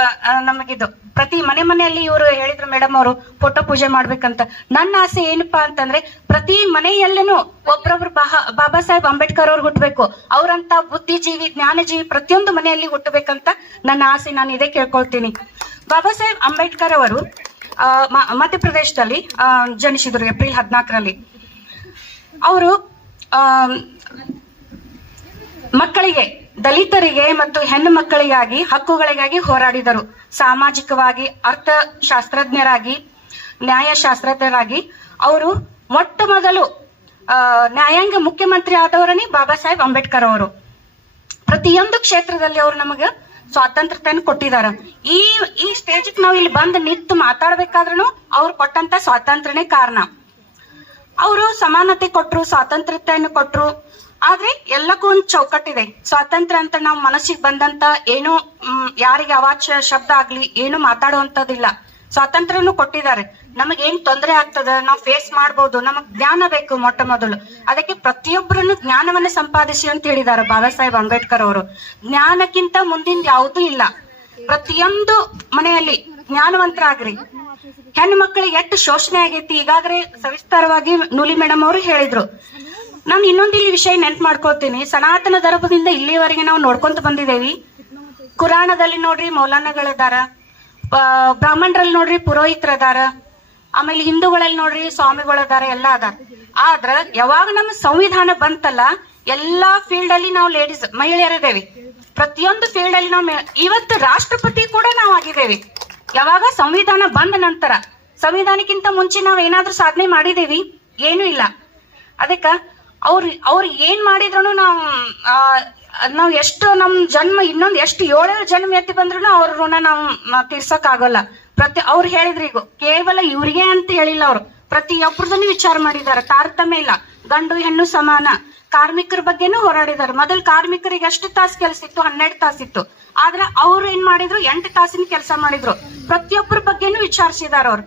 ನಮಗಿದು ಪ್ರತಿ ಮನೆಯಲ್ಲಿ ಇವರು ಹೇಳಿದ್ರು ಮೇಡಮ್ ಅವರು ಫೋಟೋ ಪೂಜೆ ಮಾಡ್ಬೇಕಂತ. ನನ್ನ ಆಸೆ ಏನಪ್ಪಾ ಅಂತಂದ್ರೆ ಪ್ರತಿ ಮನೆಯಲ್ಲೇನು ಒಬ್ರೊಬ್ರು ಬಾಬಾ ಸಾಹೇಬ್ ಅಂಬೇಡ್ಕರ್ ಅವ್ರು ಹುಟ್ಟಬೇಕು. ಅವ್ರಂತ ಬುದ್ಧಿಜೀವಿ, ಜ್ಞಾನಜೀವಿ ಪ್ರತಿಯೊಂದು ಮನೆಯಲ್ಲಿ ಹುಟ್ಟಬೇಕಂತ ನನ್ನ ಆಸೆ. ನಾನು ಇದೇ ಕೇಳ್ಕೊಳ್ತೀನಿ. ಬಾಬಾ ಸಾಹೇಬ್ ಅಂಬೇಡ್ಕರ್ ಅವರು ಮಧ್ಯಪ್ರದೇಶದಲ್ಲಿ ಜನಿಸಿದ್ರು ಏಪ್ರಿಲ್ 14ರಲ್ಲಿ. ಅವರು ಮಕ್ಕಳಿಗೆ, ದಲಿತರಿಗೆ ಮತ್ತು ಹೆಣ್ಣು ಮಕ್ಕಳಿಗಾಗಿ ಹಕ್ಕುಗಳಿಗಾಗಿ ಹೋರಾಡಿದರು. ಸಾಮಾಜಿಕವಾಗಿ, ಅರ್ಥಶಾಸ್ತ್ರಜ್ಞರಾಗಿ, ನ್ಯಾಯಶಾಸ್ತ್ರಜ್ಞರಾಗಿ ಅವರು ಮೊಟ್ಟ ಮೊದಲು ನ್ಯಾಯಾಂಗ ಮುಖ್ಯಮಂತ್ರಿ ಆದವರನೇ ಬಾಬಾ ಸಾಹೇಬ್ ಅಂಬೇಡ್ಕರ್ ಅವರು. ಪ್ರತಿಯೊಂದು ಕ್ಷೇತ್ರದಲ್ಲಿ ಅವರು ನಮಗ ಸ್ವಾತಂತ್ರ್ಯತೆಯನ್ನು ಕೊಟ್ಟಿದಾರ. ಈ ಸ್ಟೇಜ್ ನಾವು ಇಲ್ಲಿ ಬಂದು ನಿಂತು ಮಾತಾಡ್ಬೇಕಾದ್ರೂ ಅವ್ರು ಕೊಟ್ಟಂತ ಸ್ವಾತಂತ್ರ್ಯನೇ ಕಾರಣ. ಅವರು ಸಮಾನತೆ ಕೊಟ್ರು, ಸ್ವಾತಂತ್ರ್ಯತೆಯನ್ನು ಕೊಟ್ರು. ಆದ್ರೆ ಎಲ್ಲಕ್ಕೂ ಒಂದು ಚೌಕಟ್ಟಿದೆ. ಸ್ವಾತಂತ್ರ್ಯ ಅಂತ ನಾವು ಮನಸ್ಸಿಗೆ ಬಂದಂತ ಏನು ಯಾರಿಗೆ ಅವಾಚ್ಯ ಶಬ್ದ ಆಗ್ಲಿ ಏನು ಮಾತಾಡುವಂತದಿಲ್ಲ. ಸ್ವಾತಂತ್ರ್ಯನು ಕೊಟ್ಟಿದ್ದಾರೆ. ನಮಗೇನ್ ತೊಂದರೆ ಆಗ್ತದ ನಾವು ಫೇಸ್ ಮಾಡ್ಬೋದು. ನಮಗ್ ಜ್ಞಾನ ಬೇಕು ಮೊಟ್ಟ ಮೊದಲು. ಅದಕ್ಕೆ ಪ್ರತಿಯೊಬ್ಬರನ್ನು ಜ್ಞಾನವನ್ನ ಸಂಪಾದಿಸಿ ಅಂತ ಹೇಳಿದ್ದಾರೆ ಬಾಬಾ ಸಾಹೇಬ್ ಅಂಬೇಡ್ಕರ್ ಅವರು. ಜ್ಞಾನಕ್ಕಿಂತ ಮುಂದಿನ ಯಾವುದೂ ಇಲ್ಲ. ಪ್ರತಿಯೊಂದು ಮನೆಯಲ್ಲಿ ಜ್ಞಾನವಂತರಾಗ್ರಿ. ಹೆಣ್ಣು ಮಕ್ಕಳಿಗೆ ಎಷ್ಟು ಶೋಷಣೆ ಆಗೈತಿ ಈಗಾಗಲೇ ಸವಿಸ್ತಾರವಾಗಿ ನುಲಿ ಮೇಡಮ್ ಅವರು ಹೇಳಿದ್ರು. ನಾನು ಇನ್ನೊಂದು ಇಲ್ಲಿ ವಿಷಯ ನೆನ್ಪು ಮಾಡ್ಕೋತೀನಿ. ಸನಾತನ ಧರ್ಮದಿಂದ ಇಲ್ಲಿವರೆಗೆ ನಾವು ನೋಡ್ಕೊಂತ ಬಂದಿದ್ದೇವಿ. ಕುರಾಣದಲ್ಲಿ ನೋಡ್ರಿ ಮೌಲಾನಗಳಿದಾರ, ಬ್ರಾಹ್ಮಣರಲ್ಲಿ ನೋಡ್ರಿ ಪುರೋಹಿತರದಾರ, ಆಮೇಲೆ ಹಿಂದೂಗಳಲ್ಲಿ ನೋಡ್ರಿ ಸ್ವಾಮಿಗಳದಾರ, ಎಲ್ಲ ಅದಾರ. ಆದ್ರ ಯಾವಾಗ ನಮ್ಮ ಸಂವಿಧಾನ ಬಂತಲ್ಲ, ಎಲ್ಲಾ ಫೀಲ್ಡ್ ಅಲ್ಲಿ ನಾವು ಲೇಡೀಸ್ ಮಹಿಳೆಯರಿದ್ದೇವೆ. ಪ್ರತಿಯೊಂದು ಫೀಲ್ಡ್ ಅಲ್ಲಿ ನಾವು ಇವತ್ತು ರಾಷ್ಟ್ರಪತಿ ಕೂಡ ನಾವು ಆಗಿದ್ದೇವೆ. ಯಾವಾಗ ಸಂವಿಧಾನ ಬಂದ ನಂತರ ಸಂವಿಧಾನಕ್ಕಿಂತ ಮುಂಚೆ ನಾವ್ ಏನಾದ್ರೂ ಸಾಧನೆ ಮಾಡಿದೇವಿ? ಏನೂ ಇಲ್ಲ. ಅದಕ್ಕ ಅವ್ರು ಏನ್ ಮಾಡಿದ್ರು ನಾವ್ ಎಷ್ಟು ನಮ್ ಜನ್ಮ ಇನ್ನೊಂದ್ ಎಷ್ಟು 7 ಜನ್ಮ ಎತ್ತಿ ಬಂದ್ರು ಅವ್ರ ಋಣ ನಾವ್ ತೀರ್ಸಕ್ ಆಗೋಲ್ಲ. ಅವ್ರು ಹೇಳಿದ್ರಿ ಈಗ ಕೇವಲ ಇವ್ರಿಗೆ ಅಂತ ಹೇಳಿಲ್ಲ, ಅವ್ರು ಪ್ರತಿಯೊಬ್ಬರದನ್ನು ವಿಚಾರ ಮಾಡಿದಾರೆ. ತಾರತಮ್ಯ ಇಲ್ಲ, ಗಂಡು ಹೆಣ್ಣು ಸಮಾನ. ಕಾರ್ಮಿಕರ ಬಗ್ಗೆನೂ ಹೋರಾಡಿದಾರೆ. ಮೊದಲು ಕಾರ್ಮಿಕರಿಗೆ ಎಷ್ಟು ತಾಸು ಕೆಲಸ ಇತ್ತು? 12 ತಾಸಿತ್ತು. ಆದ್ರೆ ಅವ್ರು ಏನ್ ಮಾಡಿದ್ರು? 8 ತಾಸಿನ ಕೆಲಸ ಮಾಡಿದ್ರು. ಪ್ರತಿಯೊಬ್ಬರ ಬಗ್ಗೆನೂ ವಿಚಾರಿಸಿದಾರ ಅವ್ರು.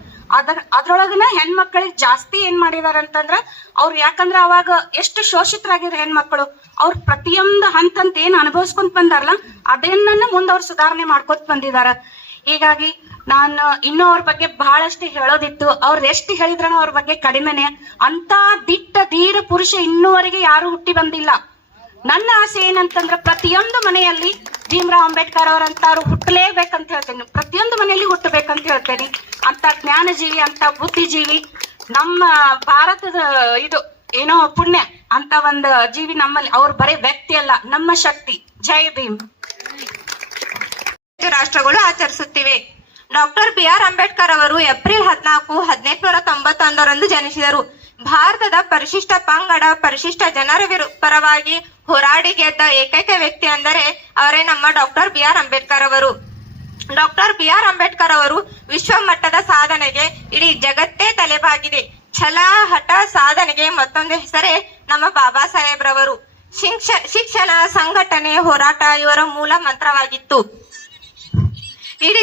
ಅದ್ರೊಳಗನ ಹೆಣ್ಮಕ್ಳಿಗೆ ಜಾಸ್ತಿ ಏನ್ ಮಾಡಿದಾರ ಅಂತಂದ್ರ ಅವ್ರು, ಯಾಕಂದ್ರ ಅವಾಗ ಎಷ್ಟು ಶೋಷಿತರಾಗಿದ್ರು ಹೆಣ್ಮಕ್ಳು. ಅವ್ರು ಪ್ರತಿಯೊಂದು ಹಂತ ಏನ್ ಅನುಭವಿಸ್ಕೊಂತ ಬಂದಾರಲ್ಲ, ಅದನ್ನ ಮುಂದೆ ಅವ್ರು ಸುಧಾರಣೆ ಮಾಡ್ಕೊತ ಬಂದಿದಾರ. ಹೀಗಾಗಿ ನಾನು ಇನ್ನೂ ಅವ್ರ ಬಗ್ಗೆ ಬಹಳಷ್ಟು ಹೇಳೋದಿತ್ತು. ಅವ್ರು ಎಷ್ಟು ಹೇಳಿದ್ರೂ ಅವ್ರ ಬಗ್ಗೆ ಕಡಿಮೆನೆ. ಅಂತ ದಿಟ್ಟ ಧೀರ ಪುರುಷ ಇನ್ನೂವರೆಗೆ ಯಾರು ಹುಟ್ಟಿ ಬಂದಿಲ್ಲ. ನನ್ನ ಆಸೆ ಏನಂತಂದ್ರೆ ಪ್ರತಿಯೊಂದು ಮನೆಯಲ್ಲಿ ಭೀಮರಾವ್ ಅಂಬೇಡ್ಕರ್ ಅವರಂತವ್ರು ಹುಟ್ಟಲೇಬೇಕಂತ ಹೇಳ್ತೇನೆ. ಪ್ರತಿಯೊಂದು ಮನೆಯಲ್ಲಿ ಹುಟ್ಟಬೇಕಂತ ಹೇಳ್ತೇನೆ. ಅಂತ ಜ್ಞಾನಜೀವಿ, ಅಂತ ಬುದ್ಧಿಜೀವಿ ನಮ್ಮ ಭಾರತದ ಇದು ಏನೋ ಪುಣ್ಯ ಅಂತ ಒಂದು ಜೀವಿ ನಮ್ಮಲ್ಲಿ. ಅವ್ರು ಬರೀ ವ್ಯಕ್ತಿ ಅಲ್ಲ, ನಮ್ಮ ಶಕ್ತಿ. ಜೈ ಭೀಮ್. ರಾಷ್ಟ್ರಗಳು ಆಚರಿಸುತ್ತಿವೆ. ಡಾಕ್ಟರ್ BR ಅಂಬೇಡ್ಕರ್ ಅವರು ಏಪ್ರಿಲ್ 14, 1891 ಜನಿಸಿದರು. ಭಾರತದ ಪರಿಶಿಷ್ಟ ಪಂಗಡ, ಪರಿಶಿಷ್ಟ ಜನರ ಪರವಾಗಿ ಹೋರಾಡಿ ಗೆದ್ದ ಏಕೈಕ ವ್ಯಕ್ತಿ ಅಂದರೆ ಅವರೇ ನಮ್ಮ ಡಾಕ್ಟರ್ BR ಅಂಬೇಡ್ಕರ್ ಅವರು. ಡಾಕ್ಟರ್ BR ಅಂಬೇಡ್ಕರ್ ಅವರು ವಿಶ್ವ ಮಟ್ಟದ ಸಾಧನೆಗೆ ಇಡೀ ಜಗತ್ತೇ ತಲೆಬಾಗಿದೆ. ಛಲ, ಹಠ, ಸಾಧನೆಗೆ ಮತ್ತೊಂದು ಹೆಸರೇ ನಮ್ಮ ಬಾಬಾ ಸಾಹೇಬ್ರವರು. ಶಿಕ್ಷಣ, ಸಂಘಟನೆ, ಹೋರಾಟ ಇವರ ಮೂಲ ಮಂತ್ರವಾಗಿತ್ತು. ಇಡೀ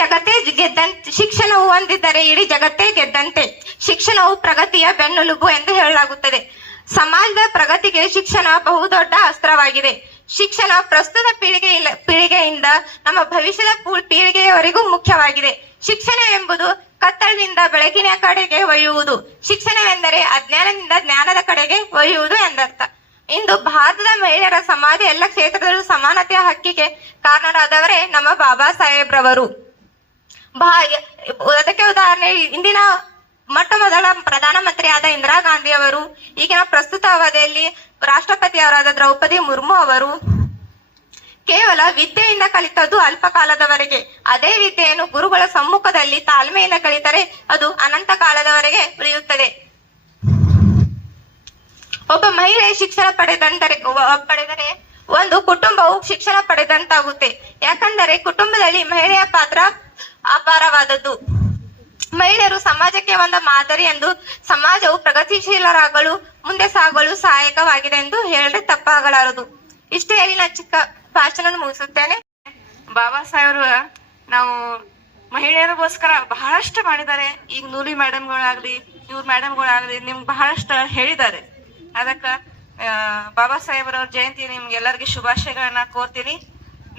ಜಗತ್ತೇ ಗೆದ್ದಂತೆ. ಶಿಕ್ಷಣವು ಹೊಂದಿದ್ದರೆ ಇಡೀ ಜಗತ್ತೇ ಗೆದ್ದಂತೆ. ಶಿಕ್ಷಣವು ಪ್ರಗತಿಯ ಬೆನ್ನೆಲುಬು ಎಂದು ಹೇಳಲಾಗುತ್ತದೆ. ಸಮಾಜದ ಪ್ರಗತಿಗೆ ಶಿಕ್ಷಣ ಬಹುದೊಡ್ಡ ಅಸ್ತ್ರವಾಗಿದೆ. ಶಿಕ್ಷಣ ಪ್ರಸ್ತುತ ಪೀಳಿಗೆಯಿಂದ ನಮ್ಮ ಭವಿಷ್ಯದ ಪೀಳಿಗೆಯವರೆಗೂ ಮುಖ್ಯವಾಗಿದೆ. ಶಿಕ್ಷಣ ಎಂಬುದು ಕತ್ತಲಿನಿಂದ ಬೆಳಕಿನ ಕಡೆಗೆ ಒಯ್ಯುವುದು. ಶಿಕ್ಷಣವೆಂದರೆ ಅಜ್ಞಾನದಿಂದ ಜ್ಞಾನದ ಕಡೆಗೆ ಒಯ್ಯುವುದು ಎಂದರ್ಥ. ಇಂದು ಭಾರತದ ಮಹಿಳೆಯರ ಸಮಾಜ ಎಲ್ಲ ಕ್ಷೇತ್ರದಲ್ಲೂ ಸಮಾನತೆಯ ಹಕ್ಕಿಗೆ ಕಾರಣರಾದವರೇ ನಮ್ಮ ಬಾಬಾ ಸಾಹೇಬ್ರವರು. ಅದಕ್ಕೆ ಉದಾಹರಣೆ, ಇಂದಿನ ಮೊದಲ ಪ್ರಧಾನಮಂತ್ರಿಯಾದ ಇಂದಿರಾ ಗಾಂಧಿ ಅವರು, ಈಗಿನ ಪ್ರಸ್ತುತ ಅವಧಿಯಲ್ಲಿ ರಾಷ್ಟ್ರಪತಿಯವರಾದ ದ್ರೌಪದಿ ಮುರ್ಮು ಅವರು ಕೇವಲ ವಿದ್ಯೆಯಿಂದ ಕಲಿತದ್ದು ಅಲ್ಪ ಕಾಲದವರೆಗೆ. ಅದೇ ವಿದ್ಯೆಯನ್ನು ಗುರುಗಳ ಸಮ್ಮುಖದಲ್ಲಿ ತಾಳ್ಮೆಯಿಂದ ಕಲಿತರೆ ಅದು ಅನಂತ ಕಾಲದವರೆಗೆ ಉಳಿಯುತ್ತದೆ. ಒಬ್ಬ ಮಹಿಳೆ ಶಿಕ್ಷಣ ಪಡೆದರೆ ಒಂದು ಕುಟುಂಬವು ಶಿಕ್ಷಣ ಪಡೆದಂತಾಗುತ್ತೆ. ಯಾಕಂದರೆ ಕುಟುಂಬದಲ್ಲಿ ಮಹಿಳೆಯ ಪಾತ್ರ ಅಪಾರವಾದದ್ದು. ಮಹಿಳೆಯರು ಸಮಾಜಕ್ಕೆ ಒಂದು ಮಾದರಿ ಎಂದು, ಸಮಾಜವು ಪ್ರಗತಿಶೀಲರಾಗಲು ಮುಂದೆ ಸಾಗಲು ಸಹಾಯಕವಾಗಿದೆ ಎಂದು ಹೇಳಿದ್ರೆ ತಪ್ಪಾಗಲಾರದು. ಇಷ್ಟೇ ಹೇಳಿ ನಾನು ಚಿಕ್ಕ ಭಾಷಣ ಮುಗಿಸುತ್ತೇನೆ. ಬಾಬಾ ಸಾಹೇಬ್ರು ನಾವು ಮಹಿಳೆಯರಿಗೋಸ್ಕರ ಬಹಳಷ್ಟು ಮಾಡಿದ್ದಾರೆ. ಈಗ ನೂಲಿ ಮೇಡಮ್ಗಳಾಗ್ಲಿ, ಇವ್ರ ಮೇಡಮ್ಗಳಾಗ್ಲಿ ನಿಮ್ಗೆ ಬಹಳಷ್ಟು ಹೇಳಿದ್ದಾರೆ. ಅದಕ್ಕ ಬಾಬಾ ಸಾಹೇಬ್ರವ್ರ ಜಯಂತಿ ನಿಮ್ಗೆಲ್ಲರಿಗೆ ಶುಭಾಶಯಗಳನ್ನ ಕೋರ್ತೀನಿ.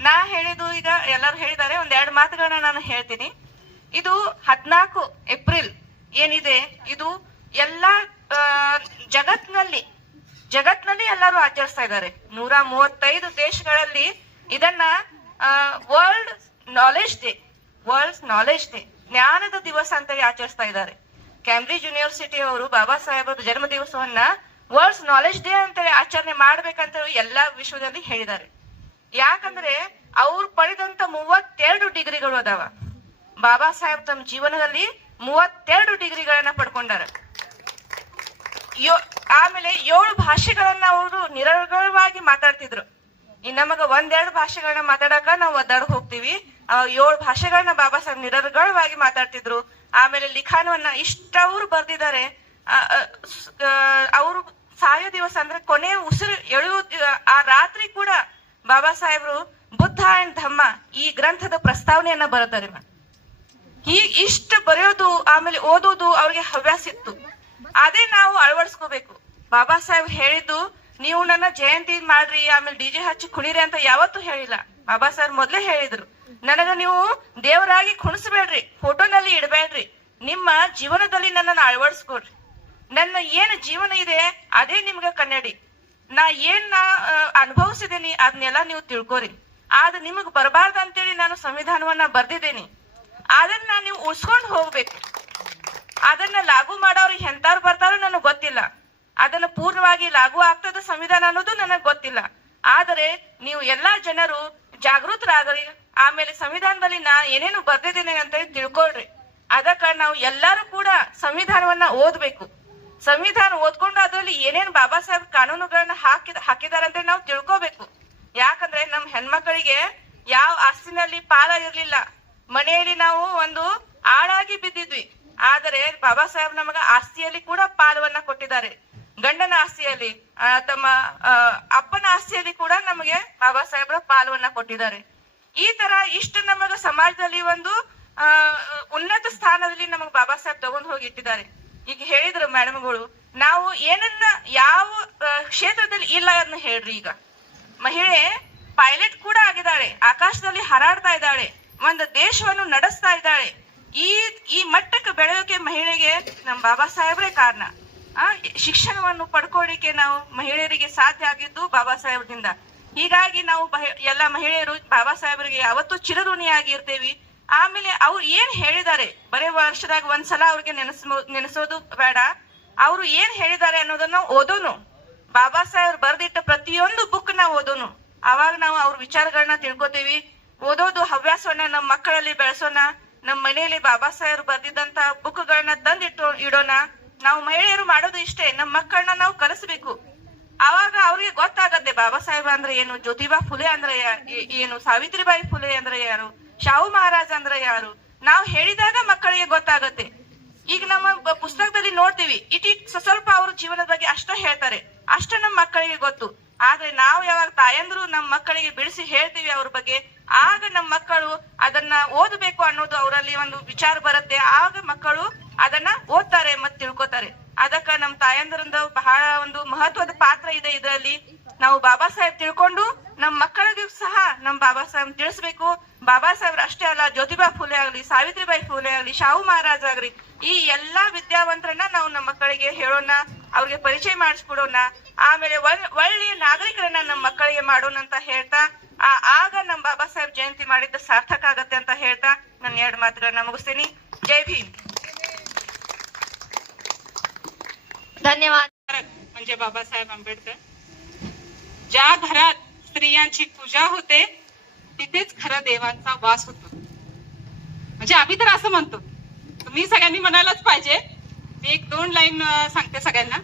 ನಾ ಹೇಳಿದ್ದು ಈಗ ಎಲ್ಲರೂ ಹೇಳಿದ್ದಾರೆ, 2 ಮಾತುಗಳನ್ನ ನಾನು ಹೇಳ್ತೀನಿ. ಇದು 14 ಏಪ್ರಿಲ್ ಏನಿದೆ, ಇದು ಎಲ್ಲಾ ಜಗತ್ನಲ್ಲಿ ಎಲ್ಲರೂ ಆಚರಿಸ್ತಾ ಇದ್ದಾರೆ. 135 ದೇಶಗಳಲ್ಲಿ ಇದನ್ನ ವರ್ಲ್ಡ್ ನಾಲೆಜ್ ಡೇ ಜ್ಞಾನದ ದಿವಸ ಅಂತ ಆಚರಿಸ್ತಾ ಇದ್ದಾರೆ. ಕ್ಯಾಂಬ್ರಿಡ್ಜ್ ಯೂನಿವರ್ಸಿಟಿ ಅವರು ಬಾಬಾ ಸಾಹೇಬ್ರ ಜನ್ಮ ದಿವಸವನ್ನ ವರ್ಲ್ಡ್ಸ್ ನಾಲೆಜ್ ಡೇ ಅಂತ ಆಚರಣೆ ಮಾಡ್ಬೇಕಂತ ಎಲ್ಲಾ ವಿಶ್ವದಲ್ಲಿ ಹೇಳಿದ್ದಾರೆ. ಯಾಕಂದ್ರೆ ಅವ್ರು ಪಡೆದಂತ 32 ಡಿಗ್ರಿಗಳು ಅದಾವ. ಬಾಬಾ ಸಾಹೇಬ್ ತಮ್ಮ ಜೀವನದಲ್ಲಿ 32 ಡಿಗ್ರಿಗಳನ್ನ ಪಡ್ಕೊಂಡಾರ. ಆಮೇಲೆ 7 ಭಾಷೆಗಳನ್ನ ಅವರು ನಿರರ್ಗಳವಾಗಿ ಮಾತಾಡ್ತಿದ್ರು. ನಮಗ 1-2 ಭಾಷೆಗಳನ್ನ ಮಾತಾಡಕ ನಾವು ಒದ್ದಾಡ್ ಹೋಗ್ತೀವಿ. 7 ಭಾಷೆಗಳನ್ನ ಬಾಬಾ ಸಾಹೇಬ್ ನಿರರ್ಗಳವಾಗಿ ಮಾತಾಡ್ತಿದ್ರು. ಆಮೇಲೆ ಲಿಖಾನವನ್ನ ಇಷ್ಟವ್ರು ಬರ್ದಿದ್ದಾರೆ. ಅವರು ಸಾಯೋ ದಿವಸ ಅಂದ್ರೆ ಕೊನೆ ಉಸಿರು ಎಳೆಯೋ ಆ ರಾತ್ರಿ ಕೂಡ ಬಾಬಾ ಸಾಹೇಬ್ರು ಬುದ್ಧ ಅಂಡ್ ಧಮ್ಮ ಈ ಗ್ರಂಥದ ಪ್ರಸ್ತಾವನೆಯನ್ನ ಬರೀತಾರೆ. ಇಷ್ಟು ಬರೆಯೋದು ಆಮೇಲೆ ಓದೋದು ಅವ್ರಿಗೆ ಹವ್ಯಾಸ ಇತ್ತು. ಅದೇ ನಾವು ಅಳವಡಿಸ್ಕೋಬೇಕು. ಬಾಬಾ ಸಾಹೇಬ್ ಹೇಳಿದ್ದು, ನೀವು ನನ್ನ ಜಯಂತಿ ಮಾಡ್ರಿ ಆಮೇಲೆ DJ ಹಚ್ಚಿ ಕುಣಿರಿ ಅಂತ ಯಾವತ್ತೂ ಹೇಳಿಲ್ಲ. ಬಾಬಾ ಸಾಹೇಬ್ ಮೊದ್ಲೇ ಹೇಳಿದ್ರು, ನನಗ ನೀವು ದೇವರಾಗಿ ಕುಣಿಸ್ಬೇಡ್ರಿ, ಫೋಟೋನಲ್ಲಿ ಇಡಬೇಡ್ರಿ, ನಿಮ್ಮ ಜೀವನದಲ್ಲಿ ನನ್ನನ್ನು ಅಳವಡಿಸ್ಕೊಡ್ರಿ. ನನ್ನ ಏನ್ ಜೀವನ ಇದೆ ಅದೇ ನಿಮ್ಗ ಕನ್ನಡಿ. ನಾ ಅನುಭವಿಸಿದೀನಿ ಅದನ್ನೆಲ್ಲ ನೀವು ತಿಳ್ಕೊರಿ. ಆದ್ರೆ ನಿಮಗ್ ಬರಬಾರ್ದು ಅಂತೇಳಿ ನಾನು ಸಂವಿಧಾನವನ್ನ ಬರ್ದಿದ್ದೀನಿ. ಅದನ್ನ ನೀವು ಉಳ್ಸ್ಕೊಂಡು ಹೋಗ್ಬೇಕು. ಅದನ್ನ ಲಾಗು ಮಾಡೋರು ಎಂತಾರು ಬರ್ತಾರೋ ನನಗ್ ಗೊತ್ತಿಲ್ಲ. ಅದನ್ನ ಪೂರ್ಣವಾಗಿ ಲಾಗು ಆಗ್ತದ ಸಂವಿಧಾನ ಅನ್ನೋದು ನನಗ್ ಗೊತ್ತಿಲ್ಲ. ಆದರೆ ನೀವು ಎಲ್ಲಾ ಜನರು ಜಾಗೃತರಾಗ್ರಿ. ಆಮೇಲೆ ಸಂವಿಧಾನದಲ್ಲಿ ನಾ ಏನೇನು ಬರ್ದಿದ್ದೀನಿ ಅಂತ ಹೇಳಿ ತಿಳ್ಕೊಳ್ರಿ. ಅದಕ್ಕ ನಾವು ಎಲ್ಲಾರು ಕೂಡ ಸಂವಿಧಾನವನ್ನ ಓದ್ಬೇಕು. ಸಂವಿಧಾನ ಓದ್ಕೊಂಡು ಅದರಲ್ಲಿ ಏನೇನ್ ಬಾಬಾ ಸಾಹೇಬ್ ಕಾನೂನುಗಳನ್ನ ಹಾಕಿದಾರೆ ಅಂತ ನಾವು ತಿಳ್ಕೊಬೇಕು. ಯಾಕಂದ್ರೆ ನಮ್ ಹೆಣ್ಮಕ್ಳಿಗೆ ಯಾವ ಆಸ್ತಿನಲ್ಲಿ ಪಾಲ ಇರ್ಲಿಲ್ಲ, ಮನೆಯಲ್ಲಿ ನಾವು ಒಂದು ಆಳಾಗಿ ಬಿದ್ದಿದ್ವಿ. ಆದರೆ ಬಾಬಾ ಸಾಹೇಬ್ ನಮಗ ಆಸ್ತಿಯಲ್ಲಿ ಕೂಡ ಪಾಲವನ್ನ ಕೊಟ್ಟಿದ್ದಾರೆ. ಗಂಡನ ಆಸ್ತಿಯಲ್ಲಿ, ತಮ್ಮ ಅಪ್ಪನ ಆಸ್ತಿಯಲ್ಲಿ ಕೂಡ ನಮಗೆ ಬಾಬಾ ಸಾಹೇಬ್ರ ಪಾಲವನ್ನ ಕೊಟ್ಟಿದ್ದಾರೆ. ಈ ತರ ಇಷ್ಟು ನಮಗ ಸಮಾಜದಲ್ಲಿ ಒಂದು ಉನ್ನತ ಸ್ಥಾನದಲ್ಲಿ ನಮಗ್ ಬಾಬಾ ಸಾಹೇಬ್ ತಗೊಂಡ್ ಹೋಗಿ ಇಟ್ಟಿದ್ದಾರೆ. ಈಗ ಹೇಳಿದ್ರು ಮೇಡಮ್ಗಳು, ನಾವು ಏನನ್ನ ಯಾವ ಕ್ಷೇತ್ರದಲ್ಲಿ ಇಲ್ಲ ಅದನ್ನ ಹೇಳ್ರಿ. ಈಗ ಮಹಿಳೆ ಪೈಲಟ್ ಕೂಡ ಆಗಿದ್ದಾಳೆ, ಆಕಾಶದಲ್ಲಿ ಹಾರಾಡ್ತಾ ಇದ್ದಾಳೆ, ಒಂದು ದೇಶವನ್ನು ನಡೆಸ್ತಾ ಇದ್ದಾಳೆ. ಈ ಮಟ್ಟಕ್ಕೆ ಬೆಳೆಯೋಕೆ ಮಹಿಳೆಗೆ ನಮ್ ಬಾಬಾ ಸಾಹೇಬ್ರೇ ಕಾರಣ. ಶಿಕ್ಷಣವನ್ನು ಪಡ್ಕೊಳ್ಳಿಕ್ಕೆ ನಾವು ಮಹಿಳೆಯರಿಗೆ ಸಾಧ್ಯ ಆಗಿದ್ದು ಬಾಬಾ ಸಾಹೇಬ್ರಿಂದ. ಹೀಗಾಗಿ ನಾವು ಎಲ್ಲ ಮಹಿಳೆಯರು ಬಾಬಾ ಸಾಹೇಬರಿಗೆ ಯಾವತ್ತೂ ಚಿರಋಣಿಯಾಗಿ ಇರ್ತೇವಿ. ಆಮೇಲೆ ಅವ್ರು ಏನ್ ಹೇಳಿದ್ದಾರೆ, ಬರೇ ವರ್ಷದಾಗ ಒಂದ್ಸಲ ಅವ್ರಿಗೆ ನೆನೆಸೋದು ಬೇಡ. ಅವ್ರು ಏನ್ ಹೇಳಿದ್ದಾರೆ ಅನ್ನೋದನ್ನ ಓದೋನು. ಬಾಬಾ ಸಾಹೇಬ್ ಬರ್ದಿಟ್ಟ ಪ್ರತಿಯೊಂದು ಬುಕ್ ನಾವು ಓದೋನು. ಅವಾಗ ನಾವು ಅವ್ರ ವಿಚಾರಗಳನ್ನ ತಿಳ್ಕೊತೀವಿ. ಓದೋದು ಹವ್ಯಾಸವನ್ನ ನಮ್ಮ ಮಕ್ಕಳಲ್ಲಿ ಬೆಳೆಸೋಣ. ನಮ್ಮ ಮನೆಯಲ್ಲಿ ಬಾಬಾ ಸಾಹೇಬ್ ಬರ್ದಿದ್ದಂತ ಬುಕ್ಗಳನ್ನ ತಂದಿಟ್ಟು ಇಡೋಣ. ನಾವು ಮಹಿಳೆಯರು ಮಾಡೋದು ಇಷ್ಟೇ, ನಮ್ಮ ಮಕ್ಕಳನ್ನ ನಾವು ಕಲಿಸ್ಬೇಕು. ಅವಾಗ ಅವ್ರಿಗೆ ಗೊತ್ತಾಗತ್ತೆ ಬಾಬಾ ಸಾಹೇಬ್ ಅಂದ್ರೆ ಏನು, ಜ್ಯೋತಿಬಾ ಫುಲೆ ಅಂದ್ರೆ ಏನು, ಸಾವಿತ್ರಿಬಾಯಿ ಫುಲೆ ಅಂದ್ರೆ ಯಾರು, ಶಾಹು ಮಹಾರಾಜ್ ಅಂದ್ರೆ ಯಾರು. ನಾವು ಹೇಳಿದಾಗ ಮಕ್ಕಳಿಗೆ ಗೊತ್ತಾಗತ್ತೆ. ಈಗ ನಮ್ಮ ಪುಸ್ತಕದಲ್ಲಿ ನೋಡ್ತೀವಿ, ಸ್ವಲ್ಪ ಅವ್ರ ಜೀವನದ ಬಗ್ಗೆ ಅಷ್ಟ ಹೇಳ್ತಾರೆ, ಅಷ್ಟ ನಮ್ಮ ಮಕ್ಕಳಿಗೆ ಗೊತ್ತು. ಆದ್ರೆ ನಾವು ಯಾವಾಗ ತಾಯಂದ್ರು ನಮ್ಮ ಮಕ್ಕಳಿಗೆ ಬಿಡಿಸಿ ಹೇಳ್ತೀವಿ ಅವ್ರ ಬಗ್ಗೆ, ಆಗ ನಮ್ಮ ಮಕ್ಕಳು ಅದನ್ನ ಓದಬೇಕು ಅನ್ನೋದು ಅವರಲ್ಲಿ ಒಂದು ವಿಚಾರ ಬರುತ್ತೆ. ಆಗ ಮಕ್ಕಳು ಅದನ್ನ ಓದ್ತಾರೆ ಮತ್ತೆ ತಿಳ್ಕೊತಾರೆ. ಅದಕ್ಕ ನಮ್ಮ ತಾಯಂದ್ರಿಂದ ಬಹಳ ಒಂದು ಮಹತ್ವದ ಪಾತ್ರ ಇದೆ ಇದರಲ್ಲಿ. ನಾವು ಬಾಬಾ ಸಾಹೇಬ್ ತಿಳ್ಕೊಂಡು ನಮ್ಮ ಮಕ್ಕಳಿಗೂ ಸಹ ನಮ್ ಬಾಬಾ ಸಾಹೇಬ್ ತಿಳಿಸ್ಬೇಕು. ಬಾಬಾ ಸಾಹೇಬ್ರ ಅಷ್ಟೇ ಅಲ್ಲ, ಜ್ಯೋತಿಬಾ ಫುಲೆ ಆಗ್ಲಿ, ಸಾವಿತ್ರಿಬಾಯಿ ಫುಲೆ ಆಗ್ಲಿ, ಶಾಹು ಮಹಾರಾಜ್ ಆಗ್ಲಿ, ಈ ಎಲ್ಲಾ ವಿದ್ಯಾವಂತರನ್ನ ನಾವು ನಮ್ಮ ಮಕ್ಕಳಿಗೆ ಹೇಳೋಣ, ಅವ್ರಿಗೆ ಪರಿಚಯ ಮಾಡಿಸ್ಕೊಡೋಣ. ಆಮೇಲೆ ಒಳ್ಳೆಯ ನಾಗರಿಕರನ್ನ ನಮ್ಮ ಮಕ್ಕಳಿಗೆ ಮಾಡೋಣ ಅಂತ ಹೇಳ್ತಾ, ಆಗ ನಮ್ ಬಾಬಾ ಸಾಹೇಬ್ ಜಯಂತಿ ಮಾಡಿದ್ದ ಸಾರ್ಥಕ ಆಗತ್ತೆ ಅಂತ ಹೇಳ್ತಾ ನನ್ನ 2 ಮಾತುಗಳನ್ನ ಮುಗಿಸ್ತೀನಿ. जय भीम. धन्यवाद. म्हणजे बाबासाहेब आंबेडकर. ज्या घरात स्त्रियांची पूजा होते तिथेच खरं देवांचा वास होतो. म्हणजे आम्ही तर असं म्हणतो, तुम्ही सगळ्यांनी म्हणायलाच पाहिजे. मी 1-2 लाईन सांगते सगळ्यांना.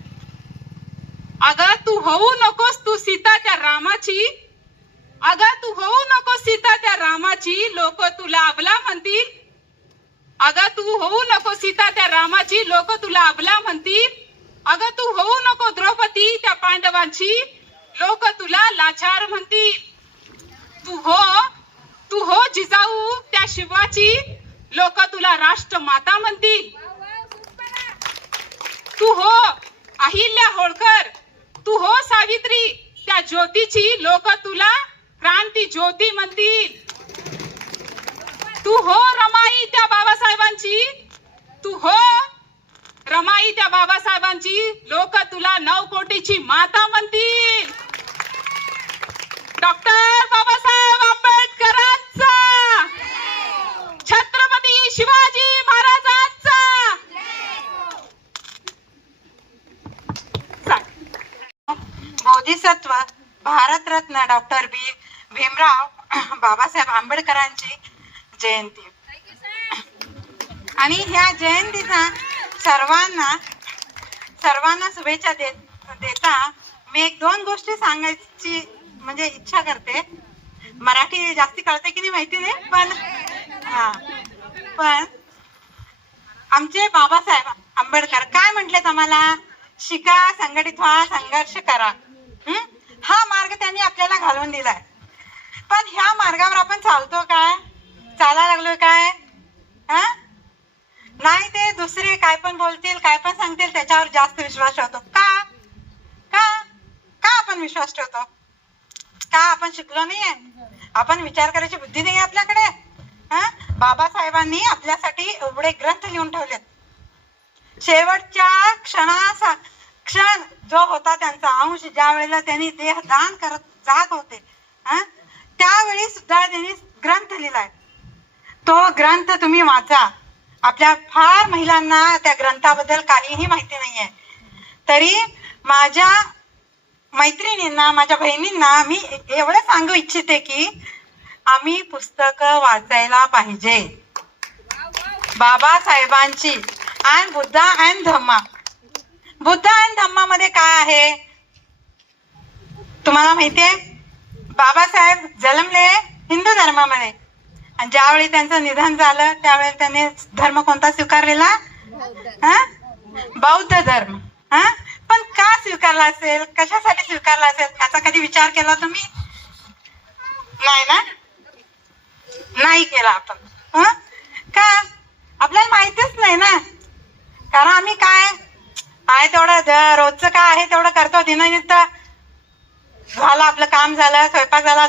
अगं तू होऊ नकोस तू सीता त्या रामाची, अगं तू होऊ नकोस सीता त्या रामाची, लोक तुला अबला म्हणतील. अगं तू होऊ नको सीता त्या रामाची, लोक तुला अबला म्हणतील. अगं तू होऊ नको द्रौपदी त्या पांडवांची, लोक तुला लाचार म्हणतील. तू हो जिजाऊ त्या शिवाची, लोक तुला राष्ट्रमाता म्हणतील. तू हो अहिल्या होळकर, तू हो सावित्री त्या ज्योतीची, लोक तुला क्रांती ज्योती म्हणतील. तू हो रमाई त्या बाबासाहेबांची, तू हो रमाई त्या बाबासाहेबांची, लोक तुला 9 कोटीची माता म्हणतील. डॉक्टर बाबासाहेब आंबेडकरांचा, छत्रपती शिवाजी महाराजांचा. बोधिसत्व भारतरत्न डॉक्टर भीमराव बाबासाहेब आंबेडकरांची जयंती. आणि ह्या जयंतीचा सर्वांना शुभेच्छा देता मी 1-2 गोष्टी सांगायची म्हणजे इच्छा करते. मराठी जास्ती कळते की नाही माहिती नाही, पण आमचे बाबासाहेब आंबेडकर काय म्हटलेत आम्हाला, शिका, संघटित व्हा, संघर्ष करा. हा मार्ग त्यांनी आपल्याला घालून दिलाय. पण ह्या मार्गावर आपण चालतो काय, चालायला लागलोय काय? नाही, ते दुसरे काय पण बोलतील, काय पण सांगतील त्याच्यावर जास्त विश्वास ठेवतो. का आपण विश्वास ठेवतो? का आपण शिकलो नाहीये? आपण विचार करायची बुद्धी नाही आपल्याकडे? बाबासाहेबांनी आपल्यासाठी एवढे ग्रंथ लिहून ठेवलेत. शेवटच्या क्षण जो होता त्यांचा अंश, ज्या वेळेला त्यांनी देहदान करत जात होते, त्यावेळी सुद्धा त्यांनी ग्रंथ लिहिलाय. तो ग्रंथ तुम्ही वाचा. आपल्या फार महिलांना त्या ग्रंथाबद्दल काहीही माहिती नाहीये. तरी माझ्या मैत्रिणींना, माझ्या बहिणींना मी एवढं सांगू इच्छिते की आम्ही पुस्तकं वाचायला पाहिजे. बाबासाहेबांची आणि बुद्धा अँड धम्मा. बुद्ध अँड धम्मा मध्ये काय आहे तुम्हाला माहितीये? बाबासाहेब जन्मले हिंदू धर्मामध्ये आणि ज्यावेळी त्यांचं निधन झालं त्यावेळी त्यांनी धर्म कोणता स्वीकारलेला? बौद्ध धर्म. पण का स्वीकारला असेल, कशासाठी स्वीकारला असेल याचा कधी विचार केला तुम्ही? नाही ना, नाही केला आपण. का? आपल्याला माहितीच नाही ना. कारण आम्ही काय आहे तेवढं रोजचं काय आहे तेवढं करतो. दिननित्य झालं, आपलं काम झालं, स्वयंपाक झाला,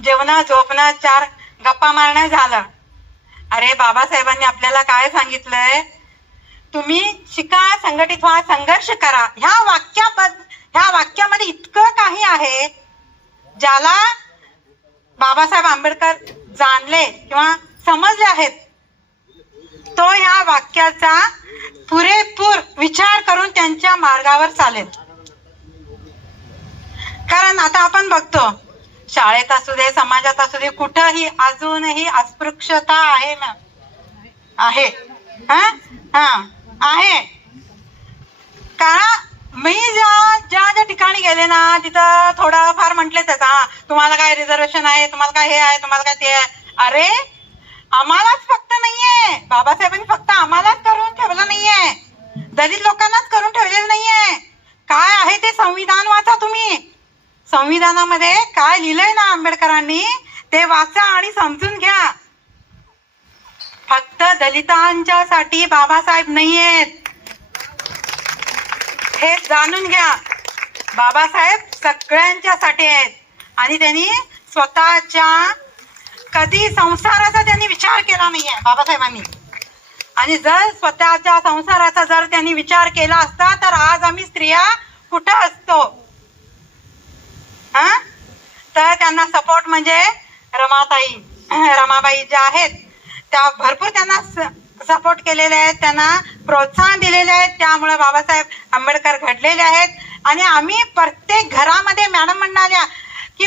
जेवणं झोपणं, 4 गप्पा मारणं झालं. अरे बाबासाहेबांनी आपल्याला काय सांगितलंय? तुम्ही शिका, संघटित व्हा, संघर्ष करा. ह्या वाक्यामध्ये इतकं काही आहे ज्याला बाबासाहेब आंबेडकर जाणले किंवा समजले आहेत. तो ह्या वाक्याचा पुरेपूर विचार करून त्यांच्या मार्गावर चालेल. कारण आता आपण बघतो शाळेत असू दे, समाजात असू दे, कुठंही अजूनही अस्पृश्यता आहे ना, आहे. आहे. कारण मी ज्या ठिकाणी गेले ना तिथं थोडं फार म्हटले त्याचा तुम्हाला काय रिझर्वेशन आहे, तुम्हाला काय हे आहे, तुम्हाला काय ते आहे. अरे आम्हालाच फक्त नाहीये, बाबासाहेबांनी फक्त आम्हालाच करून ठेवलं नाहीये, दलित लोकांनाच करून ठेवलेलं नाहीये. काय आहे ते संविधान वाचा तुम्ही. संविधानामध्ये काय लिहिलंय ना आंबेडकरांनी ते वाचा आणि समजून घ्या. फक्त दलितांच्यासाठी बाबासाहेब नाहीयेत हे जाणून घ्या. बाबासाहेब सगळ्यांच्यासाठी आहेत आणि त्यांनी स्वतःच्या कधी संसाराचा त्यांनी विचार केला नाहीये बाबासाहेबांनी. आणि जर स्वतःच्या संसाराचा जर त्यांनी विचार केला असता तर आज आम्ही स्त्रिया कुठं असतो. तर त्यांना सपोर्ट म्हणजे रमाबाई ज्या आहेत त्या भरपूर त्यांना सपोर्ट केलेले आहेत, त्यांना प्रोत्साहन दिलेले आहेत. त्यामुळे बाबासाहेब आंबेडकर घडलेले आहेत. आणि आम्ही प्रत्येक घरामध्ये, मॅडम म्हणाल्या की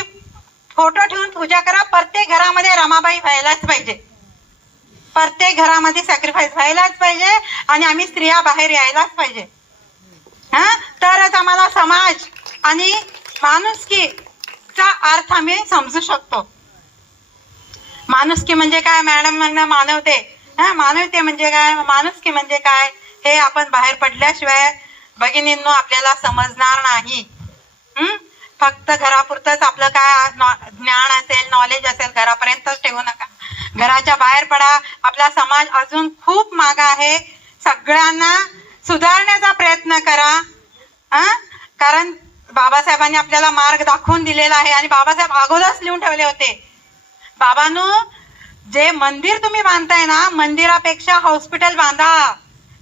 फोटो ठेवून पूजा करा, प्रत्येक घरामध्ये रमाबाई व्हायलाच पाहिजे, प्रत्येक घरामध्ये सॅक्रिफाईस व्हायलाच पाहिजे आणि आम्ही स्त्रिया बाहेर यायलाच पाहिजे. तरच आम्हाला समाज आणि माणुसकीचा अर्थ आम्ही समजू शकतो. माणुसकी म्हणजे काय मॅडम म्हणणं? मानवते. मानवते म्हणजे काय, माणुसकी म्हणजे काय हे आपण बाहेर पडल्याशिवाय भगिनींनो आपल्याला समजणार नाही. फक्त घरापुरतच आपलं काय ज्ञान असेल, नॉलेज असेल घरापर्यंतच ठेवू नका. घराच्या बाहेर पडा. आपला समाज अजून खूप मागा आहे. सगळ्यांना सुधारण्याचा प्रयत्न करा. कारण बाबासाहेबांनी आपल्याला मार्ग दाखवून दिलेला आहे आणि बाबासाहेब अगोदरच लिहून ठेवले होते. बाबांनो, जे मंदिर तुम्ही बांधताय ना, मंदिरापेक्षा हॉस्पिटल बांधा.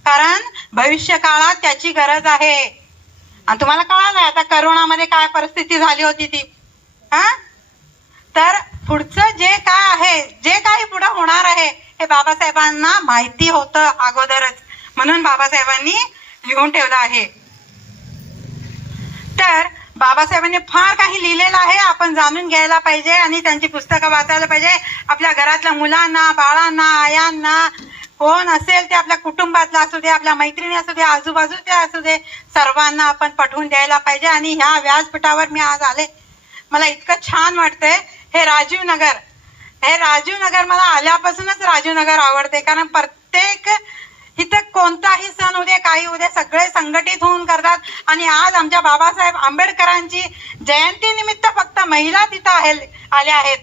कारण भविष्य काळात त्याची गरज आहे. आणि तुम्हाला कळालं आता करोनामध्ये काय परिस्थिती झाली होती ती. तर पुढचं जे काय आहे, जे काही पुढे होणार आहे हे बाबासाहेबांना माहिती होतं अगोदरच, म्हणून बाबासाहेबांनी लिहून ठेवलं आहे. तर बाबासाहेबांनी फार काही लिहिलेलं आहे, आपण जाणून घ्यायला पाहिजे आणि त्यांची पुस्तकं वाचायला पाहिजे. आपल्या घरातल्या मुलांना, बाळांना, आयांना, कोण असेल ते आपल्या कुटुंबातला असू दे, आपल्या मैत्रिणी असू दे, आजूबाजूच्या असू दे, सर्वांना आपण पठवून द्यायला पाहिजे. आणि ह्या व्यासपीठावर मी आज आले, मला इतकं छान वाटतंय. हे राजीव नगर मला आल्यापासूनच राजीव नगर आवडते. कारण प्रत्येक इथं कोणताही सण उद्या काही उद्या सगळे संघटित होऊन करतात. आणि आज आमच्या बाबासाहेब आंबेडकरांची जयंती निमित्त फक्त महिला तिथं आल्या आहेत.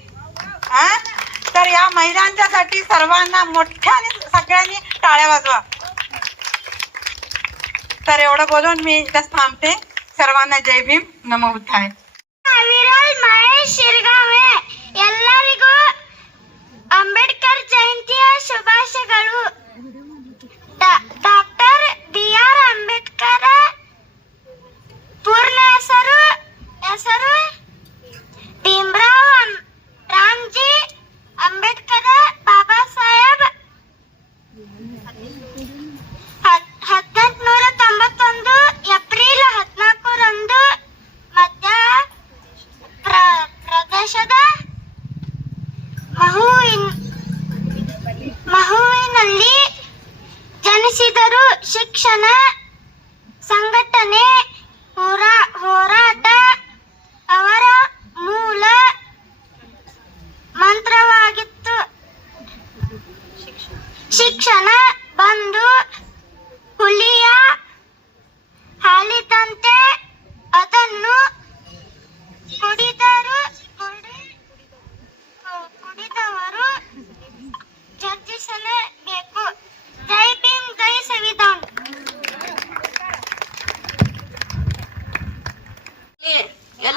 तर या महिलांच्यासाठी सर्वांना मोठ्याने सगळ्यांनी टाळ्या वाजवा. तर एवढं बोलून मी इथंच थांबते. सर्वांना जय भीम, नमो बुद्धाय. ಮಹೇಶ್ ಶಿರ್ಗಾವೆ ಎಲ್ಲರಿಗೂ ಅಂಬೇಡ್ಕರ್ ಜಯಂತಿಯ ಶುಭಾಶಯಗಳು. Doctor B R. ಅಂಬೇಡ್ಕರ್ ಪೂರ್ಣ ಹೆಸರು ಭೀಮರಾವ್ ರಾಮ್ಜಿ ಅಂಬೇಡ್ಕರ್ ಬಾಬಾ ಸಾಹೇಬ್ 1891 ಏಪ್ರಿಲ್ 14ರಂದು ಮಧ್ಯ ಪ್ರದೇಶದ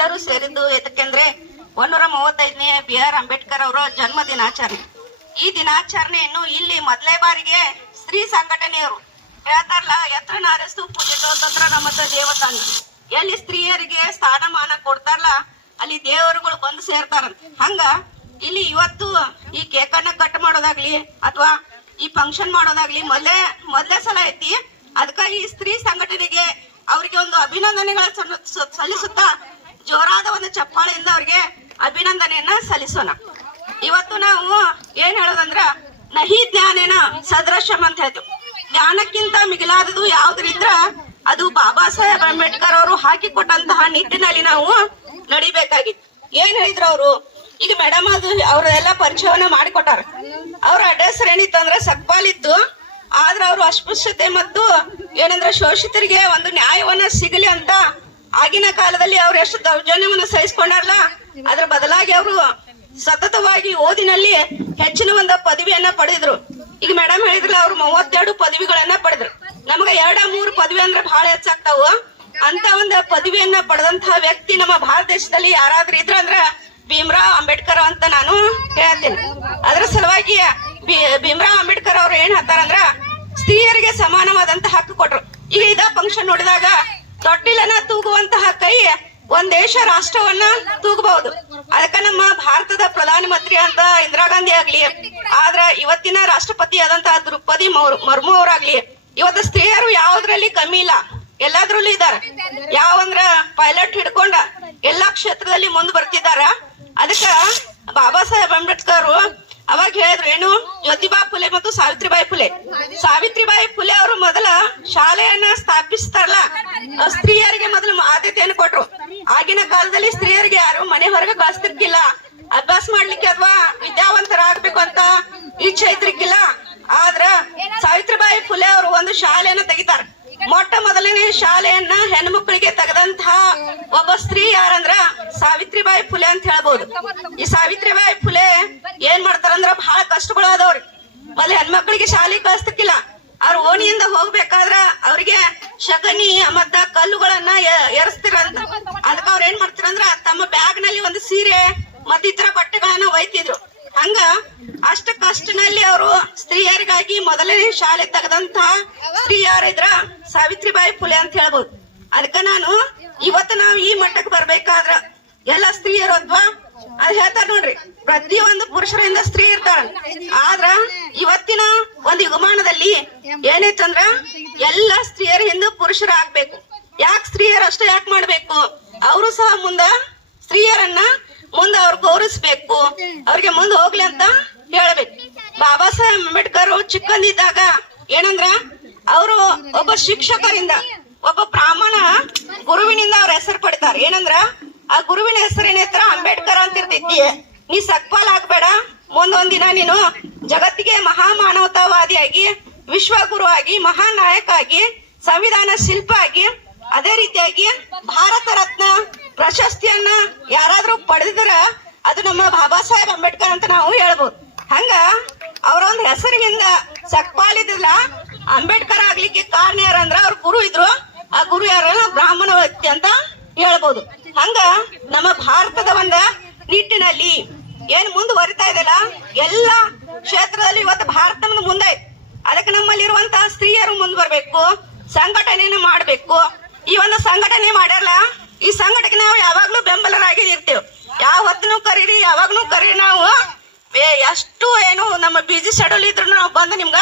ನಾವೆಲ್ಲರೂ ಸೇರಿದ್ದು ಯಾಕೆಂದ್ರೆ 135ನೇ BR ಅಂಬೇಡ್ಕರ್ ಅವರ ಜನ್ಮ ದಿನಾಚರಣೆ. ಈ ದಿನಾಚರಣೆಯನ್ನು ಇಲ್ಲಿ ಮೊದಲೇ ಬಾರಿಗೆ ಸ್ತ್ರೀ ಸಂಘಟನೆಯವರು ಹೇಳ್ತಾರಲ್ಲ, ಎತ್ರ ನಾರಸ್ತು ಪೂಜೆಗೆ ತತ್ರ ನಮ್ಮತ್ತ ದೇವತಾನ, ಎಲ್ಲಿ ಸ್ತ್ರೀಯರಿಗೆ ಸ್ಥಾನಮಾನ ಕೊಡ್ತಾರಲ್ಲ ಅಲ್ಲಿ ದೇವರುಗಳು ಬಂದು ಸೇರ್ತಾರಂತ. ಹಂಗ ಇಲ್ಲಿ ಇವತ್ತು ಈ ಕೇಕನ್ನ ಕಟ್ ಮಾಡೋದಾಗ್ಲಿ ಅಥವಾ ಈ ಫಂಕ್ಷನ್ ಮಾಡೋದಾಗ್ಲಿ ಮೊದಲೇ ಸಲ ಐತಿ. ಅದಕ್ಕ ಈ ಸ್ತ್ರೀ ಸಂಘಟನೆಗೆ ಅವರಿಗೆ ಒಂದು ಅಭಿನಂದನೆಗಳ ಸಲ್ಲಿಸುತ್ತಾ ಜೋರಾದ ಒಂದು ಚಪ್ಪಾಳೆಯಿಂದ ಅವ್ರಿಗೆ ಅಭಿನಂದನೆಯನ್ನ ಸಲ್ಲಿಸೋಣ. ಇವತ್ತು ನಾವು ಏನ್ ಹೇಳೋದಂದ್ರ ನಹಿ ಜ್ಞಾನೇನ ಸದೃಶಂ ಅಂತ ಹೇಳ್ತೀವಿ. ಜ್ಞಾನಕ್ಕಿಂತ ಮಿಗಿಲಾದದು ಯಾವ್ದ್ರಿದ್ರ ಅದು ಬಾಬಾ ಸಾಹೇಬ್ ಅಂಬೇಡ್ಕರ್ ಅವರು ಹಾಕಿಕೊಟ್ಟಂತಹ ನಿಟ್ಟಿನಲ್ಲಿ ನಾವು ನಡಿಬೇಕಾಗಿತ್ತು. ಏನ್ ಹೇಳಿದ್ರು ಅವರು? ಈಗ ಮೇಡಮ್ ಅದು ಅವ್ರೆಲ್ಲ ಪರಿಚಯವನ್ನ ಮಾಡಿಕೊಟ್ಟಾರ. ಅವ್ರ ಅಡ್ರೆಸ್ ಏನಿತ್ತಂದ್ರೆ ಸಕ್ಪಾಲ್ ಇತ್ತು. ಆದ್ರೆ ಅವರು ಅಸ್ಪೃಶ್ಯತೆ ಮತ್ತು ಏನಂದ್ರೆ ಶೋಷಿತರಿಗೆ ಒಂದು ನ್ಯಾಯವನ್ನ ಸಿಗಲಿ ಅಂತ ಆಗಿನ ಕಾಲದಲ್ಲಿ ಅವ್ರು ಎಷ್ಟು ದೌರ್ಜನ್ಯವನ್ನು ಸಹಿಸ್ಕೊಂಡಾರಲ್ಲ, ಅದ್ರ ಬದಲಾಗಿ ಅವರು ಸತತವಾಗಿ ಓದಿನಲ್ಲಿ ಹೆಚ್ಚಿನ ಒಂದು ಪದವಿಯನ್ನ ಪಡೆದ್ರು. ಈಗ ಮೇಡಮ್ ಹೇಳಿದ್ರಲ್ಲ, ಅವ್ರು 32 ಪದವಿಗಳನ್ನ ಪಡೆದ್ರು. ನಮಗ 2-3 ಪದವಿ ಅಂದ್ರೆ ಬಹಳ ಹೆಚ್ಚಾಗ್ತಾವು. ಅಂತ ಒಂದು ಪದವಿಯನ್ನ ಪಡೆದಂತಹ ವ್ಯಕ್ತಿ ನಮ್ಮ ಭಾರತ ದೇಶದಲ್ಲಿ ಯಾರಾದ್ರೂ ಇದ್ರಂದ್ರ ಭೀಮರಾವ್ ಅಂಬೇಡ್ಕರ್ ಅಂತ ನಾನು ಹೇಳ್ತೇನೆ. ಅದ್ರ ಸಲುವಾಗಿ ಭೀಮರಾವ್ ಅಂಬೇಡ್ಕರ್ ಅವ್ರು ಏನ್ ಹೇಳ್ತಾರಂದ್ರ ಸ್ತ್ರೀಯರಿಗೆ ಸಮಾನವಾದಂತಹ ಹಕ್ಕು ಕೊಟ್ರು. ಈಗ ಇದ ಫಂಕ್ಷನ್ ನೋಡಿದಾಗ ತೊಟ್ಟಿಲನ್ನ ತೂಗುವಂತಹ ಕೈ ಒಂದ್ ದೇಶ ರಾಷ್ಟ್ರವನ್ನ ತೂಗಬಹುದು. ಅದಕ್ಕ ನಮ್ಮ ಭಾರತದ ಪ್ರಧಾನ ಮಂತ್ರಿ ಅಂತ ಇಂದಿರಾ ಗಾಂಧಿ ಆಗ್ಲಿ, ಆದ್ರ ಇವತ್ತಿನ ರಾಷ್ಟ್ರಪತಿ ಆದಂತಹ ದ್ರೌಪದಿ ಮುರ್ಮು ಅವರಾಗ್ಲಿ, ಇವತ್ತು ಸ್ತ್ರೀಯರು ಯಾವ್ದ್ರಲ್ಲಿ ಕಮ್ಮಿ ಇಲ್ಲ, ಎಲ್ಲಾದ್ರಲ್ಲೂ ಇದಾರ. ಯಾವಂದ್ರ ಪೈಲಟ್ ಹಿಡ್ಕೊಂಡ ಎಲ್ಲಾ ಕ್ಷೇತ್ರದಲ್ಲಿ ಮುಂದ್ ಬರ್ತಿದಾರ. ಅದಕ್ಕ ಬಾಬಾ ಸಾಹೇಬ್ ಅಂಬೇಡ್ಕರ್ ಅವಾಗ ಹೇಳಿದ್ರು ಏನು, ಜ್ಯೋತಿಬಾ ಫುಲೆ ಮತ್ತು ಸಾವಿತ್ರಿಬಾಯಿ ಫುಲೆ ಅವರು ಮೊದಲ ಶಾಲೆಯನ್ನ ಸ್ಥಾಪಿಸ್ತಾರಲ್ಲ, ಸ್ತ್ರೀಯರಿಗೆ ಮೊದಲು ಆದ್ಯತೆಯನ್ನು ಕೊಟ್ರು. ಆಗಿನ ಕಾಲದಲ್ಲಿ ಸ್ತ್ರೀಯರಿಗೆ ಯಾರು ಮನೆ ಹೊರಗೆ ಕಳಿಸ್ತಿರ್ಕಿಲ್ಲ, ಅಭ್ಯಾಸ ಮಾಡ್ಲಿಕ್ಕೆ ಅಥವಾ ವಿದ್ಯಾವಂತರಾಗ್ಬೇಕು ಅಂತ ಇಚ್ಛೆ ಇದ್ರಿಕ್ಕಿಲ್ಲ. ಆದ್ರ ಸಾವಿತ್ರಿಬಾಯಿ ಫುಲೆ ಅವರು ಒಂದು ಶಾಲೆಯನ್ನ ತೆಗಿತಾರ. ಮೊಟ್ಟ ಮೊದಲನೇ ಶಾಲೆಯನ್ನ ಹೆಣ್ಮಕ್ಳಿಗೆ ತೆಗೆದಂತಹ ಒಬ್ಬ ಸ್ತ್ರೀ ಯಾರಂದ್ರ ಸಾವಿತ್ರಿಬಾಯಿ ಫುಲೆ ಅಂತ ಹೇಳ್ಬೋದು. ಈ ಸಾವಿತ್ರಿಬಾಯಿ ಫುಲೆ ಏನ್ ಮಾಡ್ತಾರಂದ್ರ ಬಹಳ ಕಷ್ಟಗಳು ಆದವ್ರಿ. ಮೊದಲು ಹೆಣ್ಮಕ್ಳಿಗೆ ಶಾಲೆ ಕಳಿಸ್ತಿರ್ಕಿಲ್ಲ. ಅವ್ರ ಓಣಿಯಿಂದ ಹೋಗ್ಬೇಕಾದ್ರ ಅವ್ರಿಗೆ ಶಗನಿ ಮತ್ತ ಕಲ್ಲುಗಳನ್ನ ಎರಸ್ತಿರಂತ. ಅದಕ್ಕ ಅವ್ರ ಏನ್ ಮಾಡ್ತಾರಂದ್ರ ತಮ್ಮ ಬ್ಯಾಗ್ ನಲ್ಲಿ ಒಂದು ಸೀರೆ ಮತ್ತಿತರ ಬಟ್ಟೆಗಳನ್ನ ಒಯ್ತಿದ್ರು. ಹಂಗ ಅಷ್ಟ ಕಷ್ಟನಲ್ಲಿ ಅವರು ಸ್ತ್ರೀಯರಿಗಾಗಿ ಮೊದಲನೇ ಶಾಲೆ ತೆಗೆದಂತಹ ಸ್ತ್ರೀ ಯಾರಿದ್ರ ಸಾವಿತ್ರಿಬಾಯಿ ಫುಲೆ ಅಂತ ಹೇಳ್ಬೋದು. ಅದಕ್ಕ ನಾನು ಇವತ್ತು ನಾವು ಈ ಮಟ್ಟಕ್ಕೆ ಬರ್ಬೇಕಾದ್ರ ಎಲ್ಲ ಸ್ತ್ರೀಯರು ಅಥವಾ ಅದ್ ಹೇಳ್ತಾರ ನೋಡ್ರಿ, ಪ್ರತಿಯೊಂದು ಪುರುಷರಿಂದ ಸ್ತ್ರೀ ಇರ್ತಾರ. ಆದ್ರ ಇವತ್ತಿನ ಒಂದು ಯುಗಮಾನದಲ್ಲಿ ಏನೈತಂದ್ರ ಎಲ್ಲ ಸ್ತ್ರೀಯರ ಹಿಂದೆ ಪುರುಷರು ಆಗ್ಬೇಕು. ಯಾಕೆ ಸ್ತ್ರೀಯರು ಅಷ್ಟೇ ಯಾಕೆ ಮಾಡ್ಬೇಕು? ಅವರು ಸಹ ಮುಂದ ಸ್ತ್ರೀಯರನ್ನ ಮುಂದೆ ಅವ್ರು ಗೌರವಿಸ್ಬೇಕು, ಅವ್ರಿಗೆ ಮುಂದೆ ಹೋಗ್ಲಿ ಅಂತ ಹೇಳ್ಬೇಕು. ಬಾಬಾ ಸಾಹೇಬ್ ಅಂಬೇಡ್ಕರ್ ಚಿಕ್ಕಂದಿದ್ದಾಗ ಏನಂದ್ರ ಅವರು ಒಬ್ಬ ಶಿಕ್ಷಕರಿಂದ ಒಬ್ಬ ಬ್ರಾಹ್ಮಣ ಗುರುವಿನಿಂದ ಅವ್ರ ಹೆಸರು ಪಡಿತಾರ. ಏನಂದ್ರ ಆ ಗುರುವಿನ ಹೆಸರೇನೇತ್ರ ಅಂಬೇಡ್ಕರ್ ಅಂತ ಇರ್ತೈತಿ. ನೀ ಸಕ್ಪಾಲ್ ಆಗ್ಬೇಡ, ಮುಂದೊಂದ್ ದಿನ ನೀನು ಜಗತ್ತಿಗೆ ಮಹಾ ಮಾನವತಾವಾದಿಯಾಗಿ, ವಿಶ್ವಗುರು ಆಗಿ, ಮಹಾನ್ ನಾಯಕ ಆಗಿ, ಸಂವಿಧಾನ ಶಿಲ್ಪ ಆಗಿ, ಅದೇ ರೀತಿಯಾಗಿ ಭಾರತ ರತ್ನ ಪ್ರಶಸ್ತಿಯನ್ನ ಯಾರಾದ್ರೂ ಪಡೆದಿದ್ರ ಅದು ನಮ್ಮ ಬಾಬಾ ಸಾಹೇಬ್ ಅಂಬೇಡ್ಕರ್ ಅಂತ ನಾವು ಹೇಳ್ಬೋದು. ಹಂಗ ಅವರ ಒಂದು ಹೆಸರಿನಿಂದ ಸಕ್ಪಾಲ್ ಇದ್ದಿಲ್ಲ, ಅಂಬೇಡ್ಕರ್ ಆಗ್ಲಿಕ್ಕೆ ಕಾರಣ ಯಾರಂದ್ರ ಅವ್ರ ಗುರು ಇದ್ರು. ಆ ಗುರು ಯಾರಲ್ಲ ಬ್ರಾಹ್ಮಣ ವ್ಯಕ್ತಿ ಅಂತ ಹೇಳ್ಬೋದು. ಹಂಗ ನಮ್ಮ ಭಾರತದ ಒಂದ ನಿಟ್ಟಿನಲ್ಲಿ ಏನ್ ಮುಂದುವರಿತಾ ಇದೆಲ್ಲ ಎಲ್ಲಾ ಕ್ಷೇತ್ರದಲ್ಲಿ ಇವತ್ತು ಭಾರತ ಮುಂದಾಯ್ತು. ಅದಕ್ಕೆ ನಮ್ಮಲ್ಲಿರುವಂತಹ ಸ್ತ್ರೀಯರು ಮುಂದ್ ಬರ್ಬೇಕು, ಸಂಘಟನೆಯನ್ನ ಮಾಡ್ಬೇಕು. ಈ ಒಂದು ಸಂಘಟನೆ ಮಾಡ್ಯಾರಲ್ಲ, ಈ ಸಂಘಟನೆಗೆ ನಾವು ಯಾವಾಗ್ಲೂ ಬೆಂಬಲರಾಗಿ ಇರ್ತೇವೆ. ಯಾವ ಹೊತ್ತನು ಕರೀರಿ, ಯಾವಾಗ್ನೂ ಕರೀರಿ. ನಾವು ಎಷ್ಟು ಏನು ನಮ್ಮ ಬಿಜಿ ಶೆಡ್ಯೂಲ್ ಇದ್ರು ನಾವು ಬಂದು ನಿಮ್ಗ